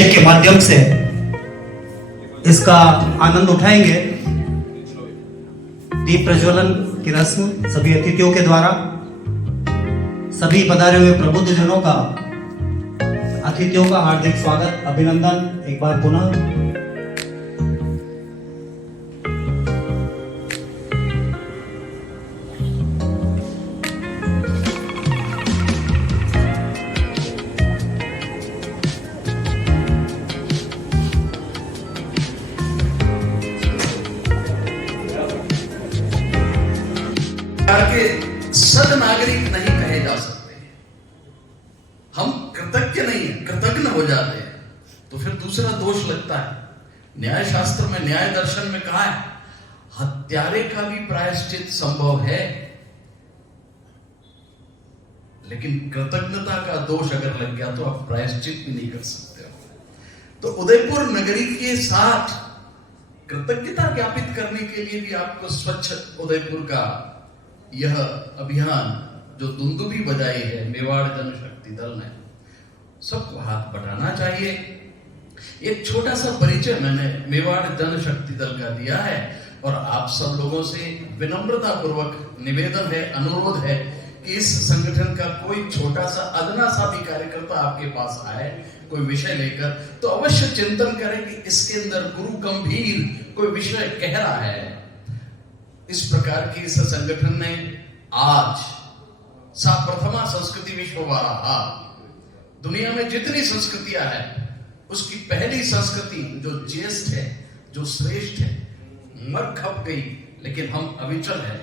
के माध्यम से इसका आनंद उठाएंगे। दीप प्रज्वलन की रस्म सभी अतिथियों के द्वारा सभी पधारे हुए प्रबुद्धजनों का, अतिथियों का हार्दिक स्वागत, अभिनंदन एक बार पुनः। के सदनागरिक नहीं कहे जा सकते। हम कृतज्ञ नहीं है, कृतज्ञ हो जाते हैं तो फिर दूसरा दोष लगता है। न्याय शास्त्र में, न्याय दर्शन में कहा है हत्यारे का भी प्रायश्चित संभव है, लेकिन कृतज्ञता का दोष अगर लग गया तो आप प्रायश्चित भी नहीं कर सकते हो। तो उदयपुर नगरी के साथ कृतज्ञता ज्ञापित करने के लिए भी आपको स्वच्छ उदयपुर का यह अभियान जो दुंदुभी बजाई है मेवाड़ जनशक्ति दल ने, सबको हाथ बढ़ाना चाहिए। एक छोटा सा परिचय मैंने मेवाड़ जनशक्ति दल का दिया है और आप सब लोगों से विनम्रता पूर्वक निवेदन है, अनुरोध है कि इस संगठन का कोई छोटा सा अदना सा भी कार्यकर्ता आपके पास आए कोई विषय लेकर तो अवश्य चिंतन करें कि इसके अंदर गुरु गंभीर कोई विषय कह रहा है। इस प्रकार की इस संगठन ने आज सा प्रथमा संस्कृति विश्ववाहा, दुनिया में जितनी संस्कृतियां हैं उसकी पहली संस्कृति जो ज्येष्ठ है, जो श्रेष्ठ है, मर खप गई, लेकिन हम अविचल है,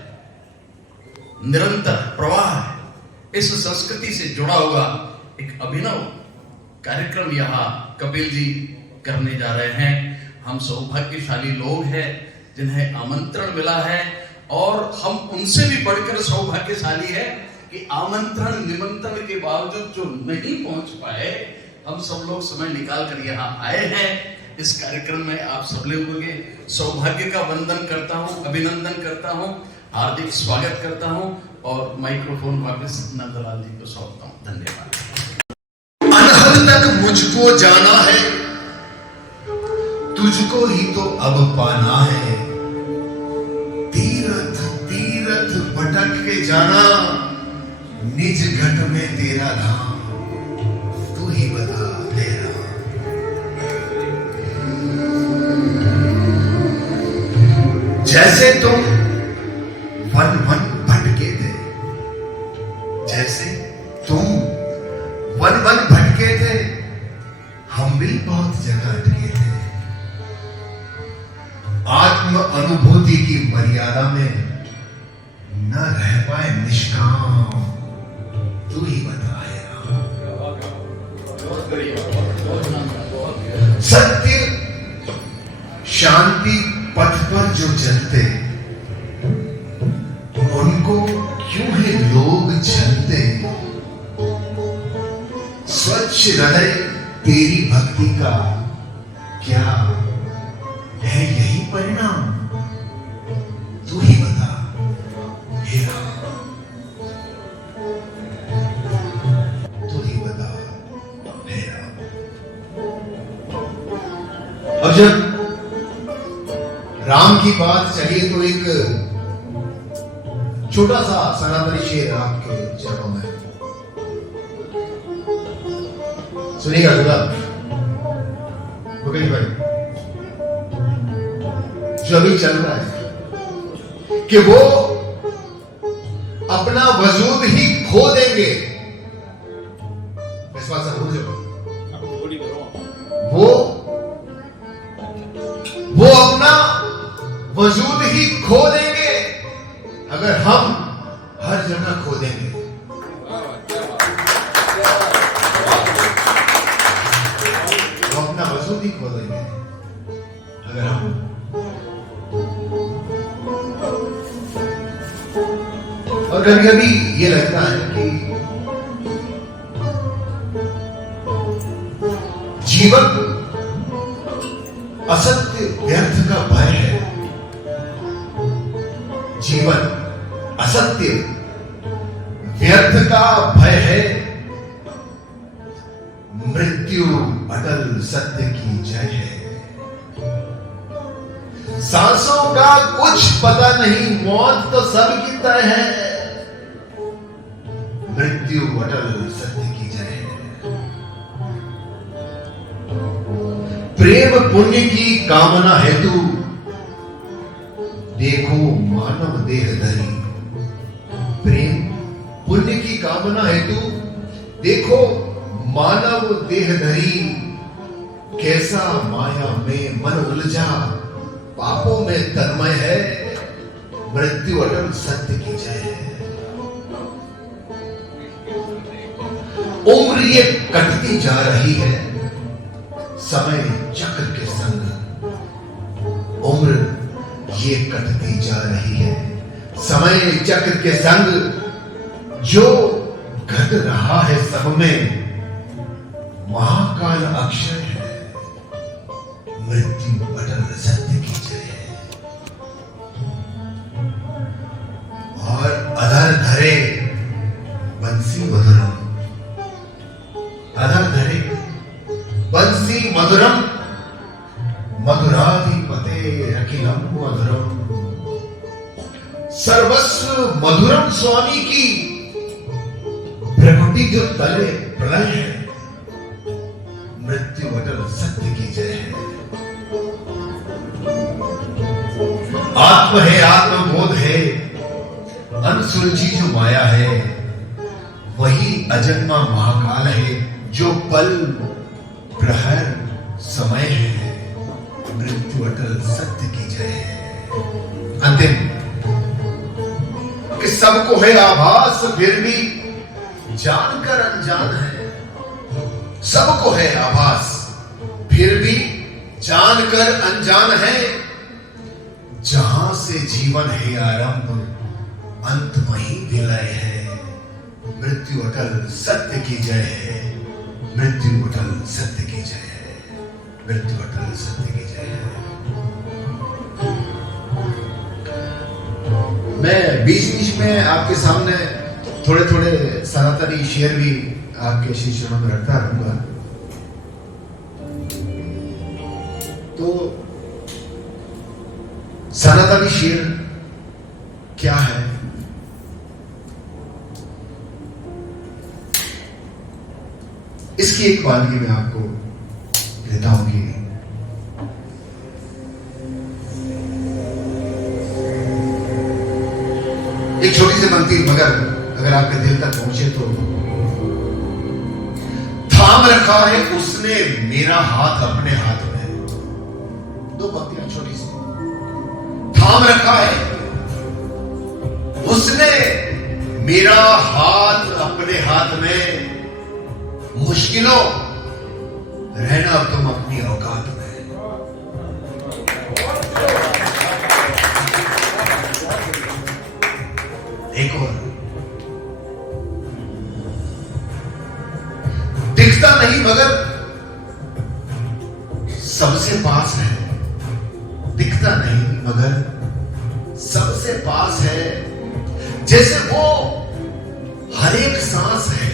निरंतर प्रवाह है। इस संस्कृति से जुड़ा हुआ एक अभिनव कार्यक्रम यहाँ कपिल जी करने जा रहे हैं। हम सौभाग्यशाली लोग हैं जिन्हें आमंत्रण मिला है और हम उनसे भी बढ़कर सौभाग्यशाली है कि आमंत्रण निमंत्रण के बावजूद जो नहीं पहुंच पाए, हम सब लोग समय निकाल कर यहाँ आए हैं। इस कार्यक्रम में आप सब लोगों के सौभाग्य का वंदन करता हूँ, अभिनंदन करता हूँ, हार्दिक स्वागत करता हूँ और माइक्रोफोन वापस नंदलाल जी को सौंपता हूँ। धन्यवाद। अनहद तक मुझको जाना है, तुझको ही तो अब पाना है। तीरथ तीरथ भटक के जाना, निज घट में तेरा धाम, तू ही बता तेरा। जैसे तुम वन वन भटके थे, जैसे तुम वन वन भटके थे, हम भी बहुत जगह अटके थे। आत्म अनुभूति की मर्यादा में न रह पाए निष्काम, तू ही बताए। सत्य शांति पथ पर जो चलते, उनको क्यों है लोग छलते। स्वच्छ हृदय तेरी भक्ति का क्या है यही परिणाम, तू ही बता हे राम, तू ही बता हे राम। अब जब राम की बात चली तो एक छोटा सा सनातनी शेर आपके चरणों में सुनिएगा। गुलाब मुकेश भाई, जो अभी चल रहा है कि वो अपना वजूद ही खो देंगे, इस बात से भूल जाओ। वो अपना वजूद ही खो देंगे अगर हम हर जगह खो देंगे। वो अपना वजूद ही खो देंगे अगर हम। और कभी कभी ये लगता है कि जीवन असत्य व्यर्थ का भय है। जीवन असत्य व्यर्थ का भय है। मृत्यु अटल सत्य की जय है। सांसों का कुछ पता नहीं, मौत तो सबकी तय है। मृत्यु अटल सत्य की जय है। प्रेम पुण्य की कामना हेतु देखो मानव देह धरी। प्रेम पुण्य की कामना हेतु देखो मानव देह धरी। कैसा माया में मन उलझा, पापों में तन्मय है। मृत्यु अटल सत्य की जय है। उम्र ये कटती जा रही है समय चक्र के संग। उम्र ये कटती जा रही है समय चक्र के संग। जो घट रहा है सब में महाकाल अक्षय है। मृत्यु अटल सत्य की जय है। और अधर धरे बंसी मधुरम। अधर धरे बंसी मधुरम। मधुराधिपते अखिलम मधुरम। सर्वस्व मधुरम स्वामी की प्रकृति जो तले प्रलय है। मृत्यु अटल सत्य की जय है। आत्म है, आत्मबोध है। अनसुलझी जो माया है वही अजन्मा महाकाल है। जो पल प्रहर समय है। मृत्यु अटल सत्य की जय है। अंतिम कि सबको है आभास फिर भी जानकर अनजान है। सबको है आभास फिर भी जानकर अनजान है। जहां से जीवन है आरंभ अंत वही विलय है। मृत्यु अटल सत्य की जय है। मृत्यु अटल सत्य की जय है। मृत्यु अटल सत्य की जय है। मैं बीच बीच में आपके सामने थोड़े थोड़े सनातनी शेर भी आपके श्री चरणों में रखता रहूंगा। तो सनातनी शेर क्या है? इसकी एक वानगी मैं आपको देता हूं कि एक छोटी सी पंक्ति मगर अगर आपके दिल तक पहुंचे तो। थाम रखा है उसने मेरा हाथ अपने हाथ में। दो पंक्तियां छोटी सी। थाम रखा है उसने मेरा हाथ अपने हाथ में। मुश्किलों रहना तुम अपनी औकात में। एक और। दिखता नहीं मगर सबसे पास है। दिखता नहीं मगर सबसे पास है। जैसे वो हर एक सांस है।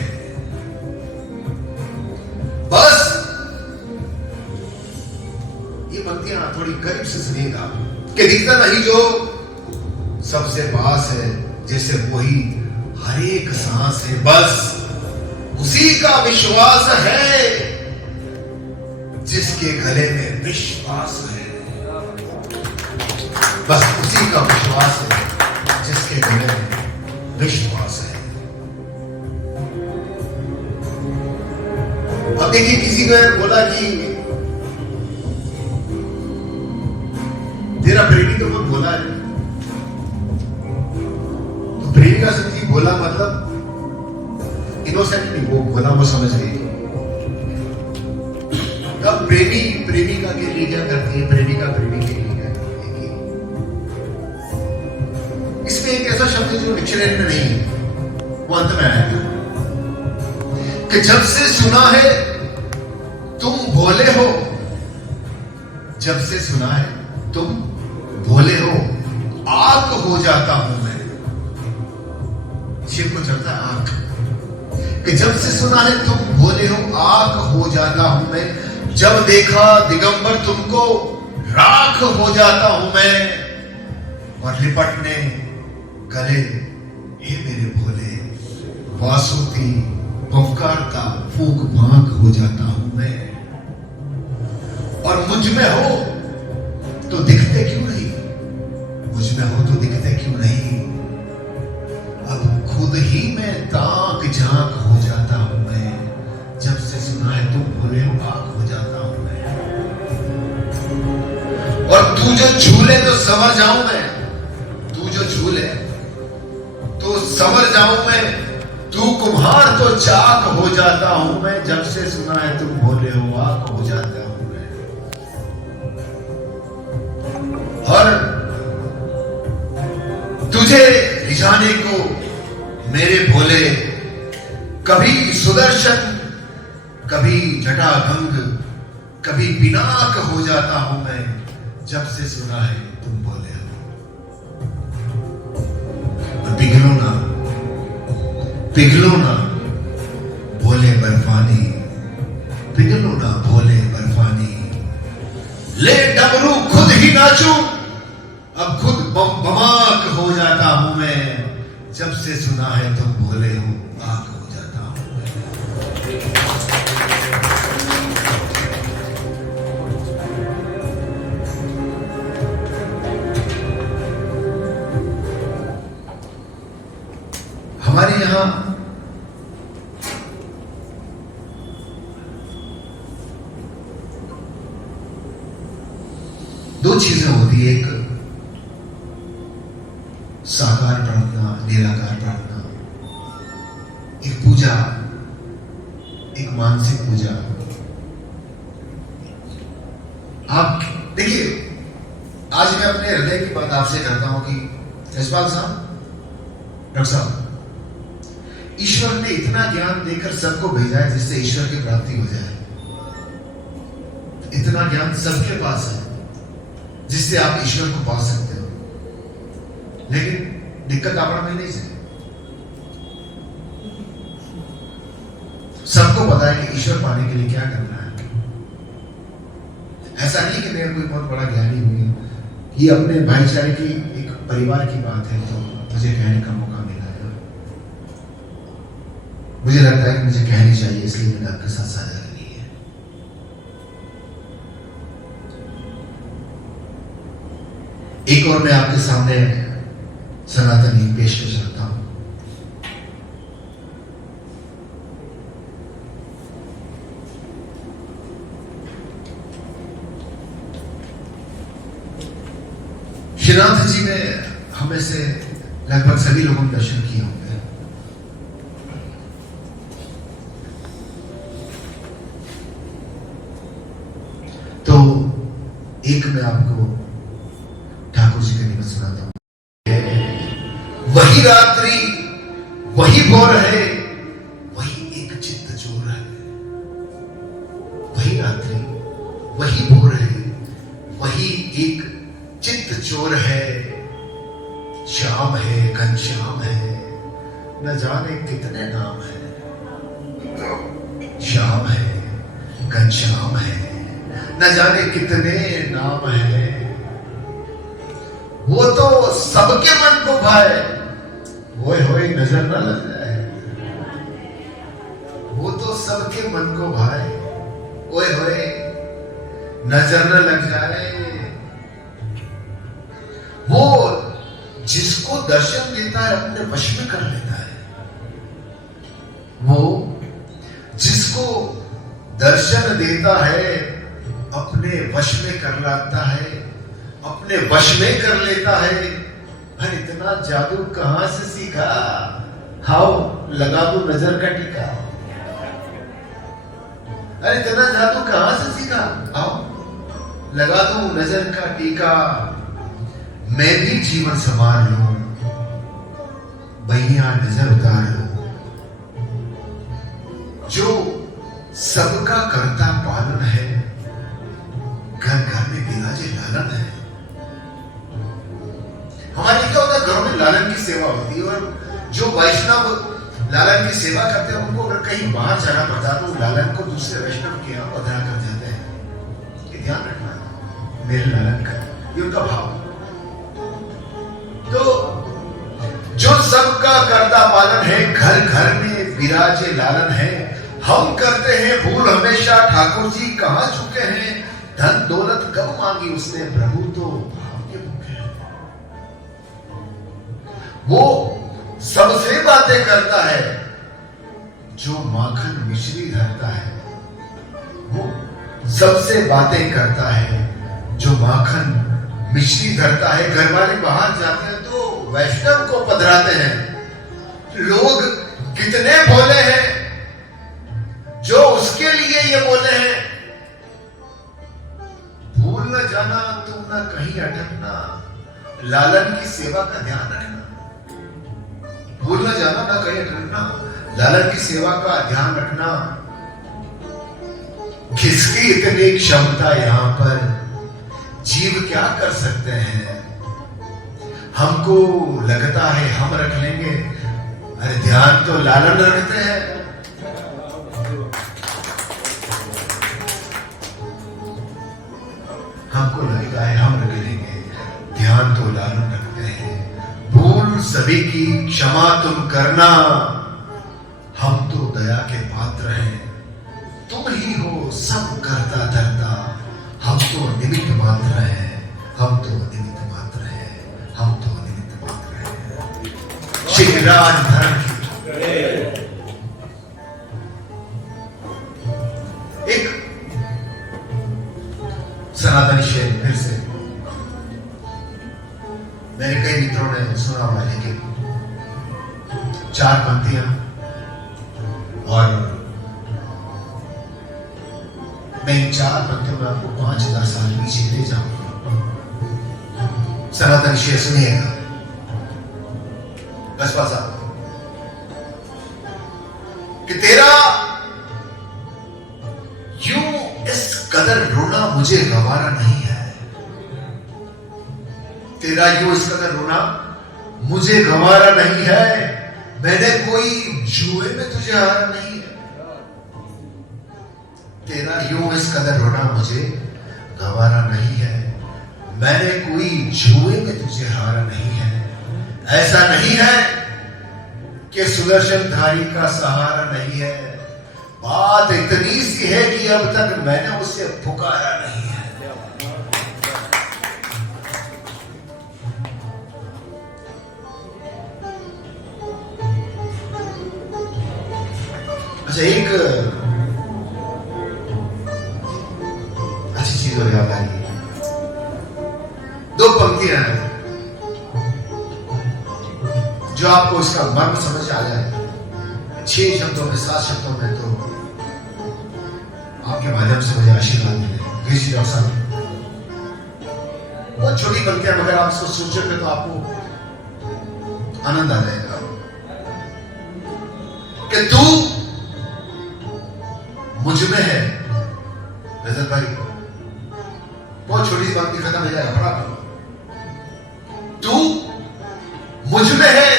बस ये पंक्तियां थोड़ी करीब से सुनिएगा कि दिखता नहीं जो सबसे पास है। जैसे वही हर एक सांस है। बस उसी का विश्वास है जिसके गले में विश्वास है। बस उसी का विश्वास है जिसके गले में विश्वास है। अब देखिए किसी ने बोला कि तेरा प्रेमी तो बहुत भोला है। तो प्रेमिका से जी भोला मतलब इनोसेंट नहीं, वो भोला वो समझ गई। अब प्रेमी प्रेमिका के लिए क्या करती है, प्रेमिका प्रेमी के लिए क्या करती है। इसमें एक ऐसा शब्द जो डिक्शनरी में नहीं है, वो अंत में आएगा कि जब से सुना है तुम भोले हो। जब से सुना है तुम भोले हो, आग हो जाता हूं मैं। शिव को चढ़ता आग। कि जब से सुना है तुम भोले हो आग हो जाता हूं मैं, जब देखा दिगंबर तुमको राख हो जाता हूं मैं, और लिपटने गले हे मेरे भोले वासुती पुकारता फूक फाक हो जाता हूं मैं। और मुझ में हो तो दिखते क्यों नहीं, मुझ में हो तो दिखते क्यों नहीं, अब खुद ही मैं ताक झांक हो जाता हूं मैं, जब से सुना है तुम भोले हो आग हो जाता हूं मैं। और तू जो झूले तो संवर जाऊं मैं, तू जो झूले तो संवर जाऊं मैं, तू कुम्हार तो चाक हो जाता हूं मैं, जब से सुना है तुम भोले हो आग हो जाता हूं मैं। और तुझे रिझाने को मेरे भोले कभी सुदर्शन कभी जटाभंग कभी पिनाक हो जाता हूं मैं, जब से सुना है तुम भोले हो। पिघलो ना भोले बर्फानी, पिघलो ना भोले बर्फानी, ले डमरू खुद ही नाचूं, अब खुद बमाक हो जाता हूं मैं, जब से सुना है तुम भोले हो आग हो जाता हूं मैं। हमारे यहां दो चीजें होती है, एक साकार प्रार्थना, निराकार प्रार्थना, एक पूजा, एक मानसिक पूजा। आप देखिए, आज मैं अपने हृदय की बात आपसे करता हूं कि यशपाल साहब, डॉक्टर साहब, ईश्वर ने इतना ज्ञान देकर सबको भेजा है जिससे ईश्वर की प्राप्ति हो जाए। इतना ज्ञान सबके पास है जिससे आप ईश्वर को पा सकते हो, लेकिन दिक्कत आपड़ा में नहीं है। सबको पता है कि ईश्वर पाने के लिए क्या करना है। ऐसा नहीं कि मैं कोई बहुत बड़ा ज्ञानी हूं, ये अपने भाईचारे की एक परिवार की बात है, तो मुझे कहने का मौका मिला है। मुझे लगता है कि मुझे कहनी चाहिए, इसलिए मैंने आपके साथ साझा करी है। एक और मैं आपके सामने सनातनी पेशकश करता हूं। श्रीनाथ जी में हमें से लगभग सभी लोगों ने दर्शन किए होंगे। तो एक मैं आपको ठाकुर जी का निबंध सुनाता हूं। वही रात्रि वही भोर है, वही एक चित्त चोर है। वही रात्रि वही भोर है, वही एक चित्त चोर है। श्याम है घनश्याम है, न जाने कितने नाम है। श्याम है घनश्याम है, न जाने कितने नाम है। वो तो सबके मन को भाए, होए होए नजर न लग जाए। वो तो सबके मन को भाए, ओए होए नजर न लग जाए। वो जिसको दर्शन देता है अपने वश में कर लेता है। वो जिसको दर्शन देता है अपने वश में कर लाता है, अपने वश में कर लेता है। अरे इतना जादू कहां से सीखा? हाउ लगा दो नजर का टीका। अरे इतना जादू कहां से सीखा? आओ लगा दो नजर का टीका। मैं भी जीवन संभाल लूं, भैया नजर उतार लो। जो सबका करता पालन है, घर घर में बिराजे लालन है। हमारे क्या होता है, घरों में लालन की सेवा होती है। और जो वैष्णव लालन की सेवा करते हैं, उनको अगर कहीं बाहर जाना पड़ता तो लालन को दूसरे वैष्णव के यहाँ पधरा कर जाते हैं। ये ध्यान रखना है मेरे लालन का, ये उनका भाव। तो जो सबका करता पालन है, घर घर में विराजे लालन है। हम करते हैं भूल हमेशा, ठाकुर जी कहां चुके हैं। धन दौलत कब मांगी उसने, प्रभु तो भाव के भूखे हैं। वो सबसे बातें करता है जो माखन मिश्री धरता है। वो सबसे बातें करता है जो माखन मिश्री धरता है। घर वाले बाहर जाते हैं तो वैष्णव को पधराते हैं। लोग कितने भोले हैं जो उसके लिए ये बोले हैं। भूल न जाना तुम न कहीं अटकना, लालन की सेवा का ध्यान रखना। भूल न जाना न कहीं अटकना, लालन की सेवा का ध्यान रखना। किसकी इतनी क्षमता यहां पर, जीव क्या कर सकते हैं। हमको लगता है हम रख लेंगे, अरे ध्यान तो लालन रखते हैं। हमको लगता है हम रख लेंगे, ध्यान तो लालन रखते हैं। भूल सभी की क्षमा तुम करना, हम तो दया के पात्र हैं। तुम ही हो सब करता धरता, हम तो निमित्त मात्र हैं। हम तो निमित्त मात्र हैं, हम तो निमित्त मात्र हैं। शिवराज धर्म एक सनातनी शेर फिर से मेरे कई मित्रों ने सुना हुआ, लेकिन 4 पंक्तियां और मैं इन 4 पंक्तियों में आपको 5000 साल पीछे ले जाऊंगा। सनातन शेर सुनिएगा। गजपा साहब कि तेरा यूं इस कदर रोना मुझे गवारा नहीं है। तेरा यूं इस कदर रोना मुझे गवारा नहीं है। मैंने कोई जुए में तुझे हारा नहीं है। तेरा यूं इस कदर रोना मुझे गवारा नहीं है। मैंने कोई जुए में तुझे हारा नहीं है। ऐसा नहीं है कि सुदर्शनधारी का सहारा नहीं है। बात इतनी सी है कि अब तक मैंने उसे पुकारा नहीं है। अच्छा, एक अच्छी चीज और याद आई। 2 पंक्तियां हैं जो आपको इसका मर्म समझ आ जाए। 6 शब्दों में 7 शब्दों में तो आपके माध्यम से मुझे आशीर्वाद मिले। जी डॉक्टर साहब, बहुत छोटी पंक्तियां, मगर आप इसको सोचोगे तो आपको आनंद आ जाएगा कि तू मुझ में है। रजत भाई, बहुत छोटी सी पंक्ति खत्म हो जाएगा। पढ़ा, तू मुझ में है,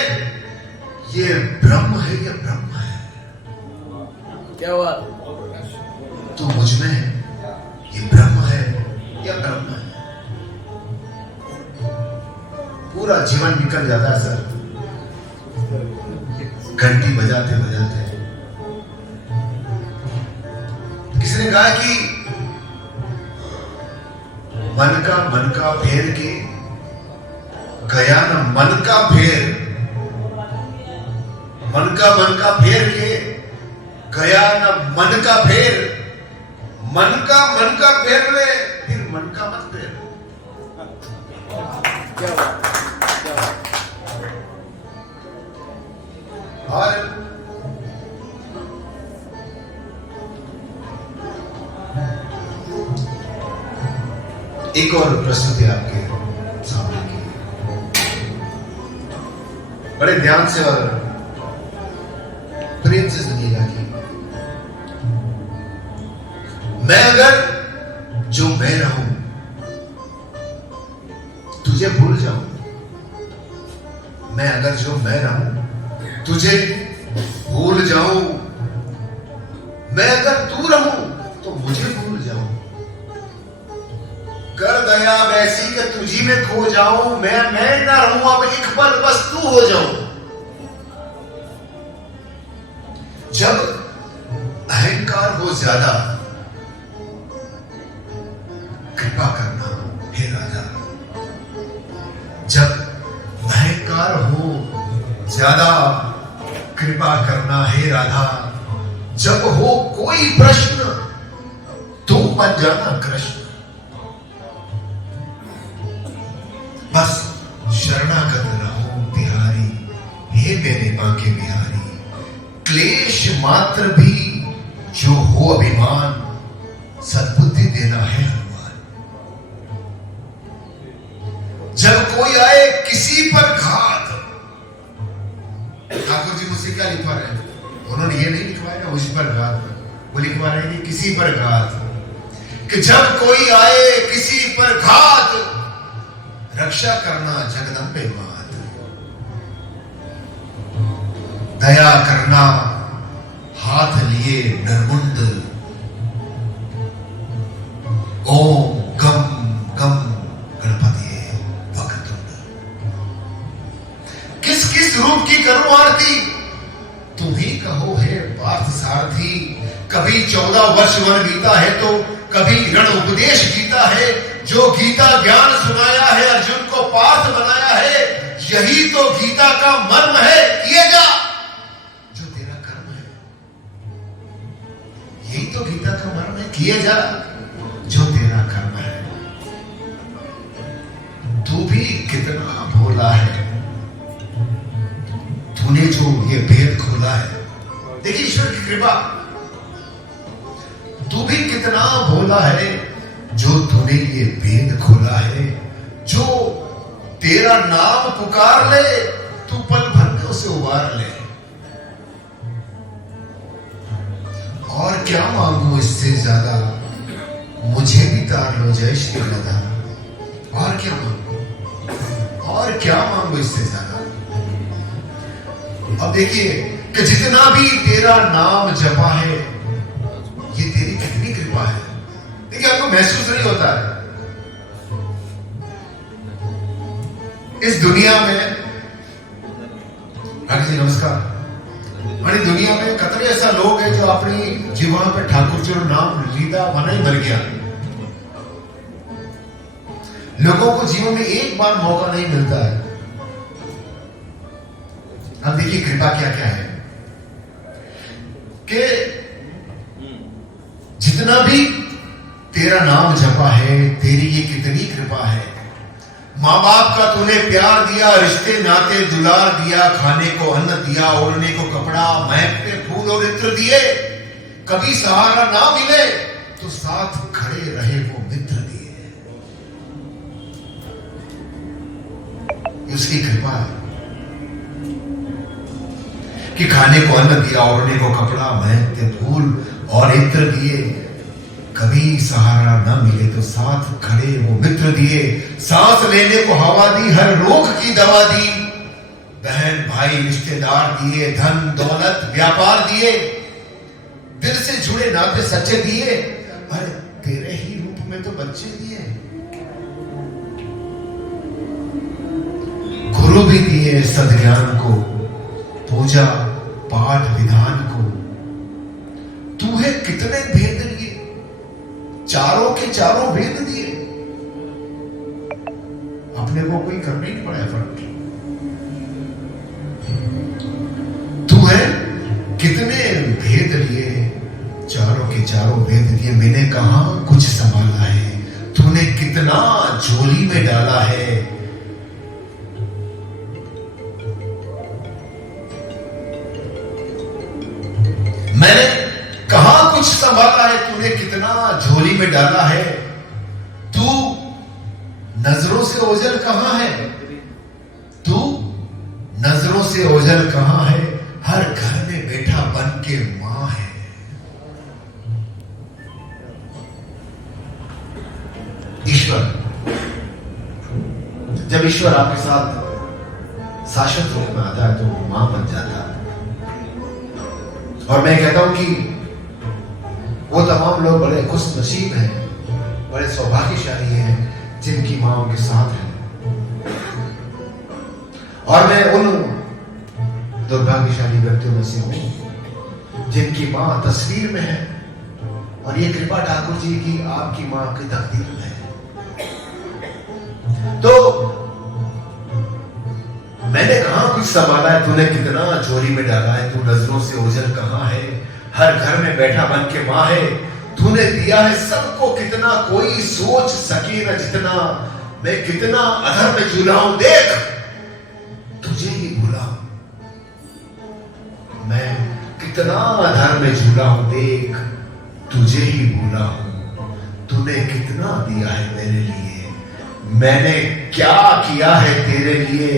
ये ब्रह्म है, ये ब्रह्म है। क्या हुआ? तू मुझ में है, ये ब्रह्म है, ये ब्रह्म है। पूरा जीवन निकल जाता है सर, घंटी बजाते बजाते। किसी ने कहा कि मन का फेर के गया न मन का फेर। मन का फेर के गया न मन का फेर। मन का फेर ले, फिर मन का मत फेर। क्या हुआ? और एक और प्रस्तुति आपके सामने की, बड़े ध्यान से और प्रेम से सुनिएगा कि मैं अगर जो मैं रहूं तुझे भूल जाऊं। मैं अगर जो मैं रहूं तुझे भूल जाऊं, मैं अगर तू रहूं तो मुझे भूल जाऊं। कर दया वैसी कि तुझी में खो जाऊं, मैं ना रहूं अब एक पल बस तू हो जाऊं। जब अहंकार हो ज्यादा, कृपा करना हे राधा। जब अहंकार हो ज्यादा, कृपा करना हे राधा। जब हो कोई प्रश्न, तुम बन जाना कृष्ण। बस शरणागत रहो बिहारी, हे मेरे बांके बिहारी। क्लेश मात्र भी जो हो अभिमान, सद्बुद्धि देना है हनुमान। जब कोई आए किसी पर घात, ठाकुर जी मुझसे क्या लिखवा रहे हैं? उन्होंने ये नहीं लिखवाया उस पर घात, वो लिखवा रहे हैं किसी पर घात। कि जब कोई आए किसी पर घात, रक्षा करना जगदम्बे मात। दया करना हाथ लिए नरमुंड। ओम गम गम गणपति वक्रतुंड। किस किस रूप की करूं आरती, तुम ही कहो हे पार्थ सारथी। कभी 14 वर्ष वन बीता है तो कभी रण उपदेश गीता है। जो गीता ज्ञान सुनाया है अर्जुन को पार्थ बनाया है। यही तो गीता का मर्म है, किए जा जो तेरा कर्म है। यही तो गीता का मर्म है, किए जा जो तेरा कर्म है। तू भी कितना भोला है, तूने जो ये भेद खोला है। देखिए ईश्वर की कृपा, तू भी कितना भोला है जो तूने ये भेद खोला है। जो तेरा नाम पुकार ले, तू पल भर में उसे उबार ले। और क्या मांगू इससे ज्यादा, मुझे भी तार लो जय श्री राधा। और क्या मांगू, और क्या मांगू इससे ज्यादा। अब देखिए कि जितना भी तेरा नाम जपा है, ये तेरी कितनी कृपा है। देखिए आपको महसूस नहीं होता है इस दुनिया में। जी नमस्कार। हमारी दुनिया में कतरे ऐसा लोग हैं जो अपनी जीवन पे ठाकुर जी नाम लीदा बना ही मर गया। लोगों को जीवन में एक बार मौका नहीं मिलता है। अब देखिए कृपा क्या क्या है कि जितना भी तेरा नाम जपा है, तेरी ये कितनी कृपा है। माँ बाप का तूने प्यार दिया, रिश्ते नाते दुलार दिया, खाने को अन्न दिया, ओढ़ने को कपड़ा, महकते फूल और इत्र दिए। कभी सहारा ना मिले तो साथ खड़े रहे वो मित्र दिए। उसकी कृपा है कि खाने को अन्न दिया, ओढ़ने को कपड़ा, महकते फूल और इत्र दिए। कभी सहारा न मिले तो साथ खड़े वो मित्र दिए। सांस लेने को हवा दी, हर रोग की दवा दी। बहन भाई रिश्तेदार दिए, धन दौलत व्यापार दिए। दिल से जुड़े नाते सच्चे दिए। अरे तेरे ही रूप में तो बच्चे दिए। गुरु भी दिए सद्ज्ञान को, पूजा पाठ विधान को। तू है कितने भेद लिए, चारों के चारों भेद दिए। अपने को कोई करना ही नहीं पड़ा एफर्ट। तू है कितने भेद लिए, चारों के चारों भेद दिए। मैंने कहा कुछ संभाला है, तूने कितना झोली में डाला है। मैंने कहा कुछ संभाला है, तूने कितना झोली में डाला है। तू नजरों से ओझल कहां है, तू नजरों से ओझल कहां है। हर घर में बैठा बन के मां है। ईश्वर, जब ईश्वर आपके साथ शाश्वत रूप में आता है तो मां बन जाता है। और मैं कहता हूं कि वो तमाम लोग बड़े खुश नसीब हैं, बड़े सौभाग्यशाली हैं जिनकी मां उनके साथ है। और मैं उन दुर्भाग्यशाली व्यक्तियों में से हूं जिनकी मां तस्वीर में है, और ये कृपा ठाकुर जी की आपकी मां की तकदीर में है। तो मैंने कहा कुछ संभाला है, तूने कितना चोरी में डाला है, तू नजरों से ओझल कहां है, हर घर में बैठा बन के मां है, तूने दिया है सबको कितना, कोई सोच सके न जितना, मैं कितना अधर में झूला हूं, देख तुझे ही भूला, मैं कितना अधर में झूला हूं, देख तुझे ही भूला हूं, तूने कितना दिया है मेरे लिए, मैंने क्या किया है तेरे लिए,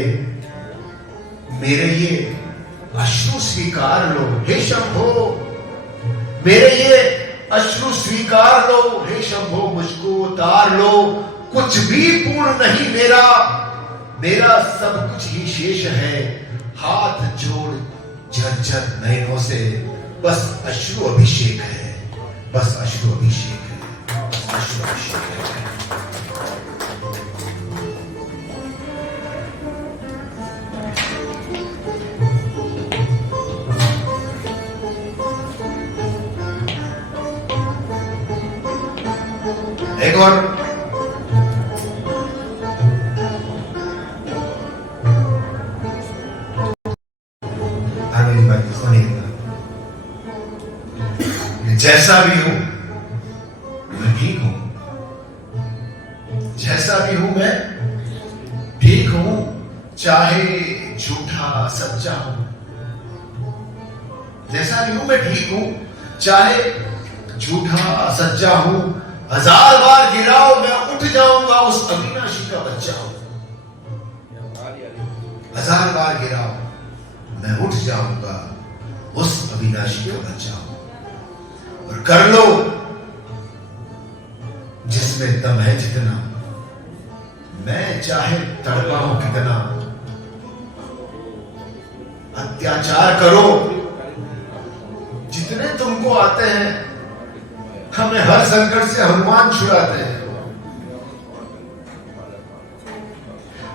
मेरे ये अश्रु स्वीकार लो हे शंभो, मेरे ये अश्रु स्वीकार लो हे शंभो, मुझको उतार लो, कुछ भी पूर्ण नहीं मेरा, मेरा सब कुछ ही शेष है, हाथ जोड़ झरझर नयनों से बस अश्रु अभिषेक है, बस अश्रु अभिषेक है, बस अश्रु अभिषेक है। एक और मेरी बात सुनिएगा, जैसा भी हूं मैं ठीक हूं, जैसा भी हूं मैं ठीक हूं, चाहे झूठा सच्चा हूं, जैसा भी हूं मैं ठीक हूं, चाहे झूठा सच्चा हूं, हजार बार गिराओ मैं उठ जाऊंगा, उस अविनाशी का बच्चा हूं, हजार बार गिराओ मैं उठ जाऊंगा, उस अविनाशी का बच्चा हूं, और कर लो जिसमें दम है जितना, मैं चाहे तड़पाऊं कितना, अत्याचार करो जितने तुमको आते हैं, हमें हर संकट से हनुमान छुड़ाते हैं।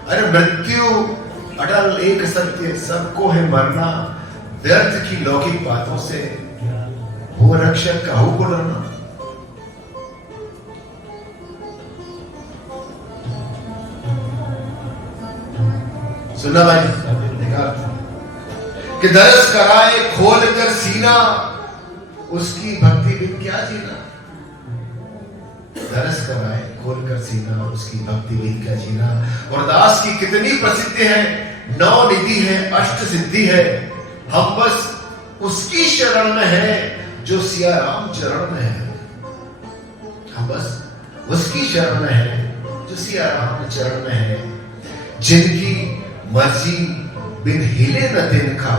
अरे मृत्यु अटल एक सत्य, सबको है मरना, व्यर्थ की लौकिक बातों से वो रक्षक काहू को डरना। सुना भाई, देखा कि दरस कराए खोल कर सीना, उसकी भक्ति बिन क्या जीना, दरस कराए खोल कर सीना, उसकी भक्ति बिन क्या जीना। और दास की कितनी प्रसिद्धि है, 9 निधि है, 8 सिद्धि है, हम बस उसकी शरण में है जो सिया राम चरण में है, हम बस उसकी शरण में है जो सिया राम चरण में है, जिनकी मर्जी बिन हिले न तिनका,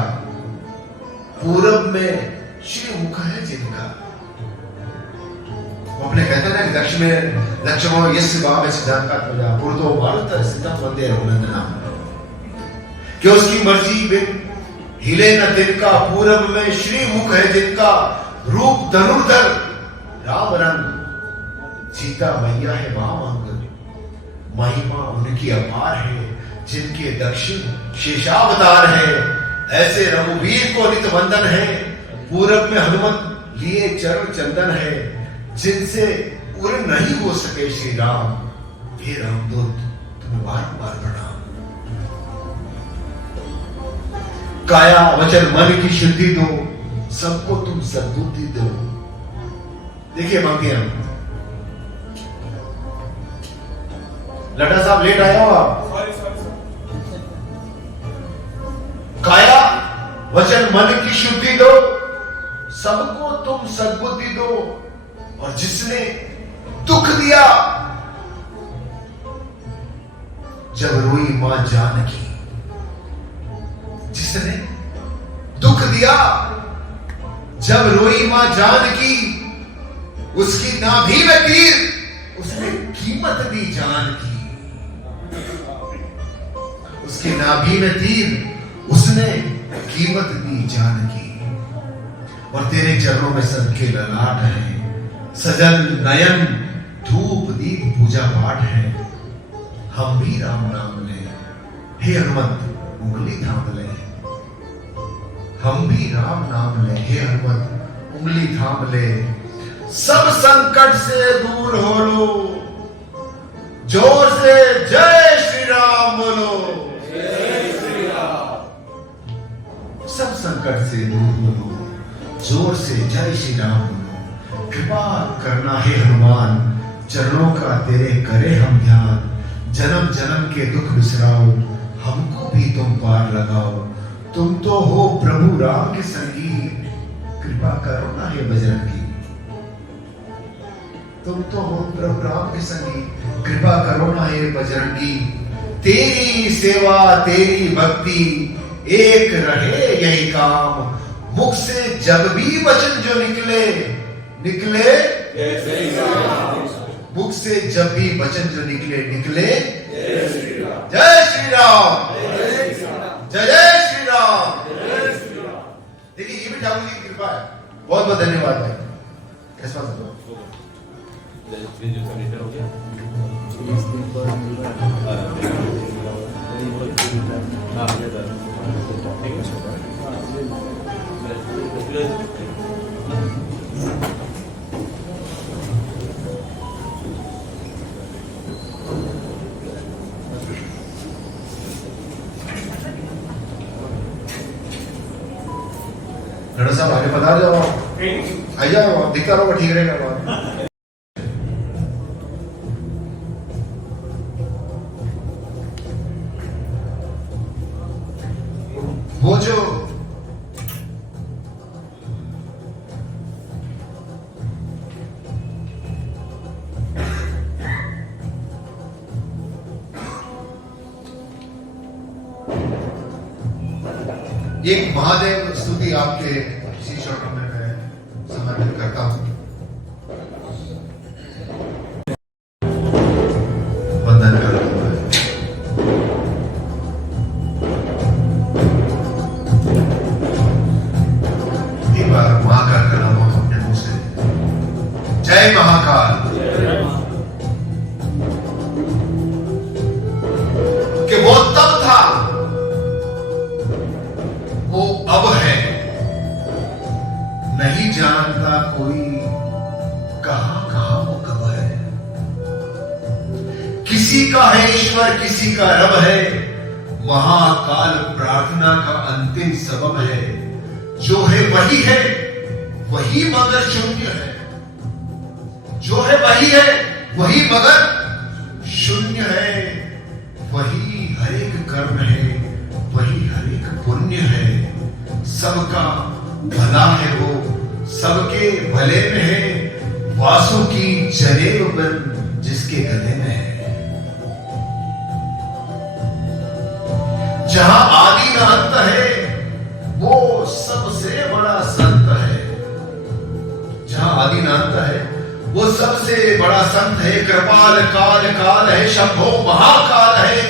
पूरब में श्री मुख है जिनका। अपने कहते हैं ना लक्ष्मण यस्य भाव सिद्धांत का पूर्तो भारत सिद्धांत वंदे रघुनंदना, कि उसकी मर्जी बिन हिले न तिनका, पूरब में श्री मुख है जिनका, रूप धनुर्धर राम रंग, सीता मैया है वामंग, महिमा उनकी अपार है, जिनके दक्षिण शेषावतार है, ऐसे रघुवीर को नित वंदन है, पूरब में हनुमत लिए चरण चंदन है, जिनसे पूरे नहीं हो सके श्री राम, हे रामदूत तुम्हें बार-बार प्रणाम। काया वचन मन की शुद्धि दो, सबको तुम सद्बुद्धि दो। देखिए मांगते हम, लड्डा साहब लेट आया हो आप, काया वचन मन की शुद्धि दो, सबको तुम सद्बुद्धि दो, और जिसने दुख दिया जब रोई मां जानकी, जिसने दुख दिया जब रोई मां जानकी, उसकी नाभि में तीर, उसने कीमत दी जान की, उसकी नाभि में तीर, उसने कीमत दी जान की। और तेरे चरणों में सबके ललाट है। सजल नयन धूप दीप पूजा पाठ है। हम भी राम नाम ले, हे हनुमंत उंगली थाम ले। हम भी राम नाम ले, हे हनुमंत उंगली थाम ले। सब संकट से दूर हो लो, जोर से जय श्री राम बोलो। जय श्री राम। सब संकट से दूर हो लो, जोर से जय श्री राम बोलो। कृपा करना है हनुमान, चरणों का तेरे करे हम ध्यान। जन्म जन्म के दुख बिसराओ, हमको भी तुम पार लगाओ। तुम तो हो प्रभु राम के संगी, कृपा करो ना हे बजरंगी। तुम तो हो प्रभु राम के संगी, कृपा करो ना हे बजरंगी। तेरी सेवा तेरी भक्ति एक रहे यही काम। मुख से जब भी वचन जो निकले निकले जय श्री राम। मुख से जब भी वचन जो निकले निकले जय श्री राम। जय श्री राम। जय जय श्री राम। देखिए ये भी ठाकुर जी की कृपा है। बहुत बहुत धन्यवाद भाई। कैसा लड़ा साहब आगे बता जाओ, आ जाओ, दिखता रहो, ठीक रहेगा। वो जो एक महादेव स्तुति आपके इसी चरणों में मैं समर्पित करता हूं। वंदन करता हूं। एक बार महाकाल का नाम हम अपने मुंह से, जय महाकाल। कि वो तब था, वो अब है, नहीं जानता कोई कहां कहां वो कब है। किसी का है ईश्वर, किसी का रब है। महाकाल प्रार्थना का अंतिम सबब है। जो है वही मगर शून्य है। जो है वही मगर शून्य है। वही हर एक कर्म है, वही हर एक पुण्य है। सबका भला है वो, सबके भले में है। वासु की जनेब बन जिसके गले में है। जहां आदि न अंत है, वो सबसे बड़ा संत है। जहां आदि न अंत है, वो सबसे बड़ा संत है। कृपाल काल काल है, शंभो महाकाल है।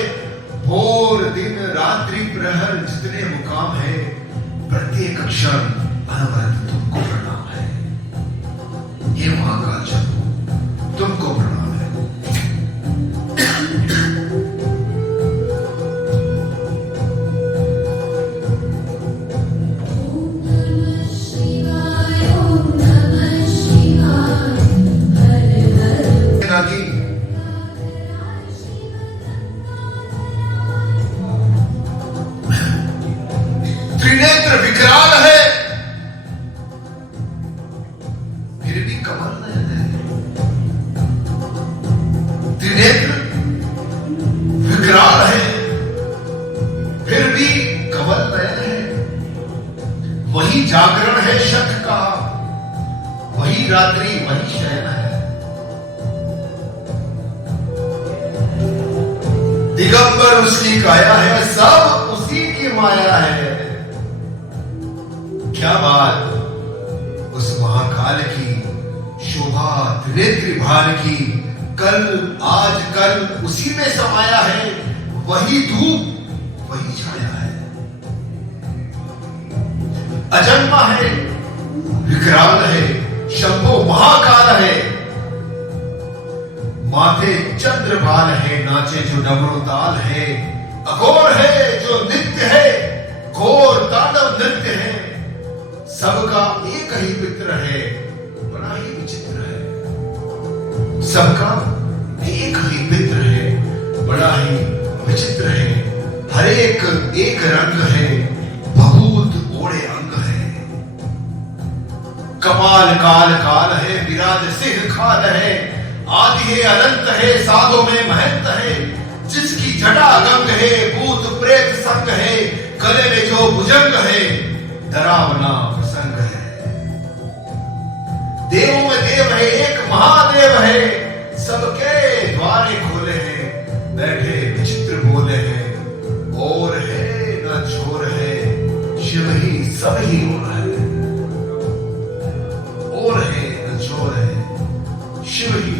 भोर दिन रात्रि प्रहर जितने मुकाम है, प्रत्येक क्षण अनवरत तुमको प्रणाम है। ये महाकाल शंभो तुमको प्रणाम है। त्रिनेत्र विकराल है, फिर भी कमल नयन है। त्रिनेत्र विकराल है, फिर भी कमल नयन है। वही जागरण है शत का, वही रात्रि वही शयन है। दिगंबर उसकी काया है, सब उसी की माया है। क्या बात उस महाकाल की, शोभा त्रिनेत्र भार की। कल आज कल उसी में समाया है। वही धूप वही छाया है। अजन्मा है विकराल है, शंभो महाकाल है। माथे चंद्रभाल है, नाचे जो डमरू ताल है। अघोर है जो नित्य है, घोर तांडव नृत्य है। सबका एक ही मित्र है, बड़ा ही विचित्र है। सबका एक ही मित्र है, बड़ा ही विचित्र है। हर एक एक रंग है, बहुत ओढ़े अंग है। कपाल काल काल है, विराज सिंह खाल है। आदि है अनंत है, साधो में महंत है। जिसकी जटा गंग है, भूत प्रेत संग है। गले में जो भुजंग है, डरावना प्रसंग है। देवों में देव है, एक महादेव है। सबके द्वारे खोले हैं, बैठे विचित्र बोले हैं। और है न छोर है, शिव ही सब ही और है। और है न छोर है, शिव ही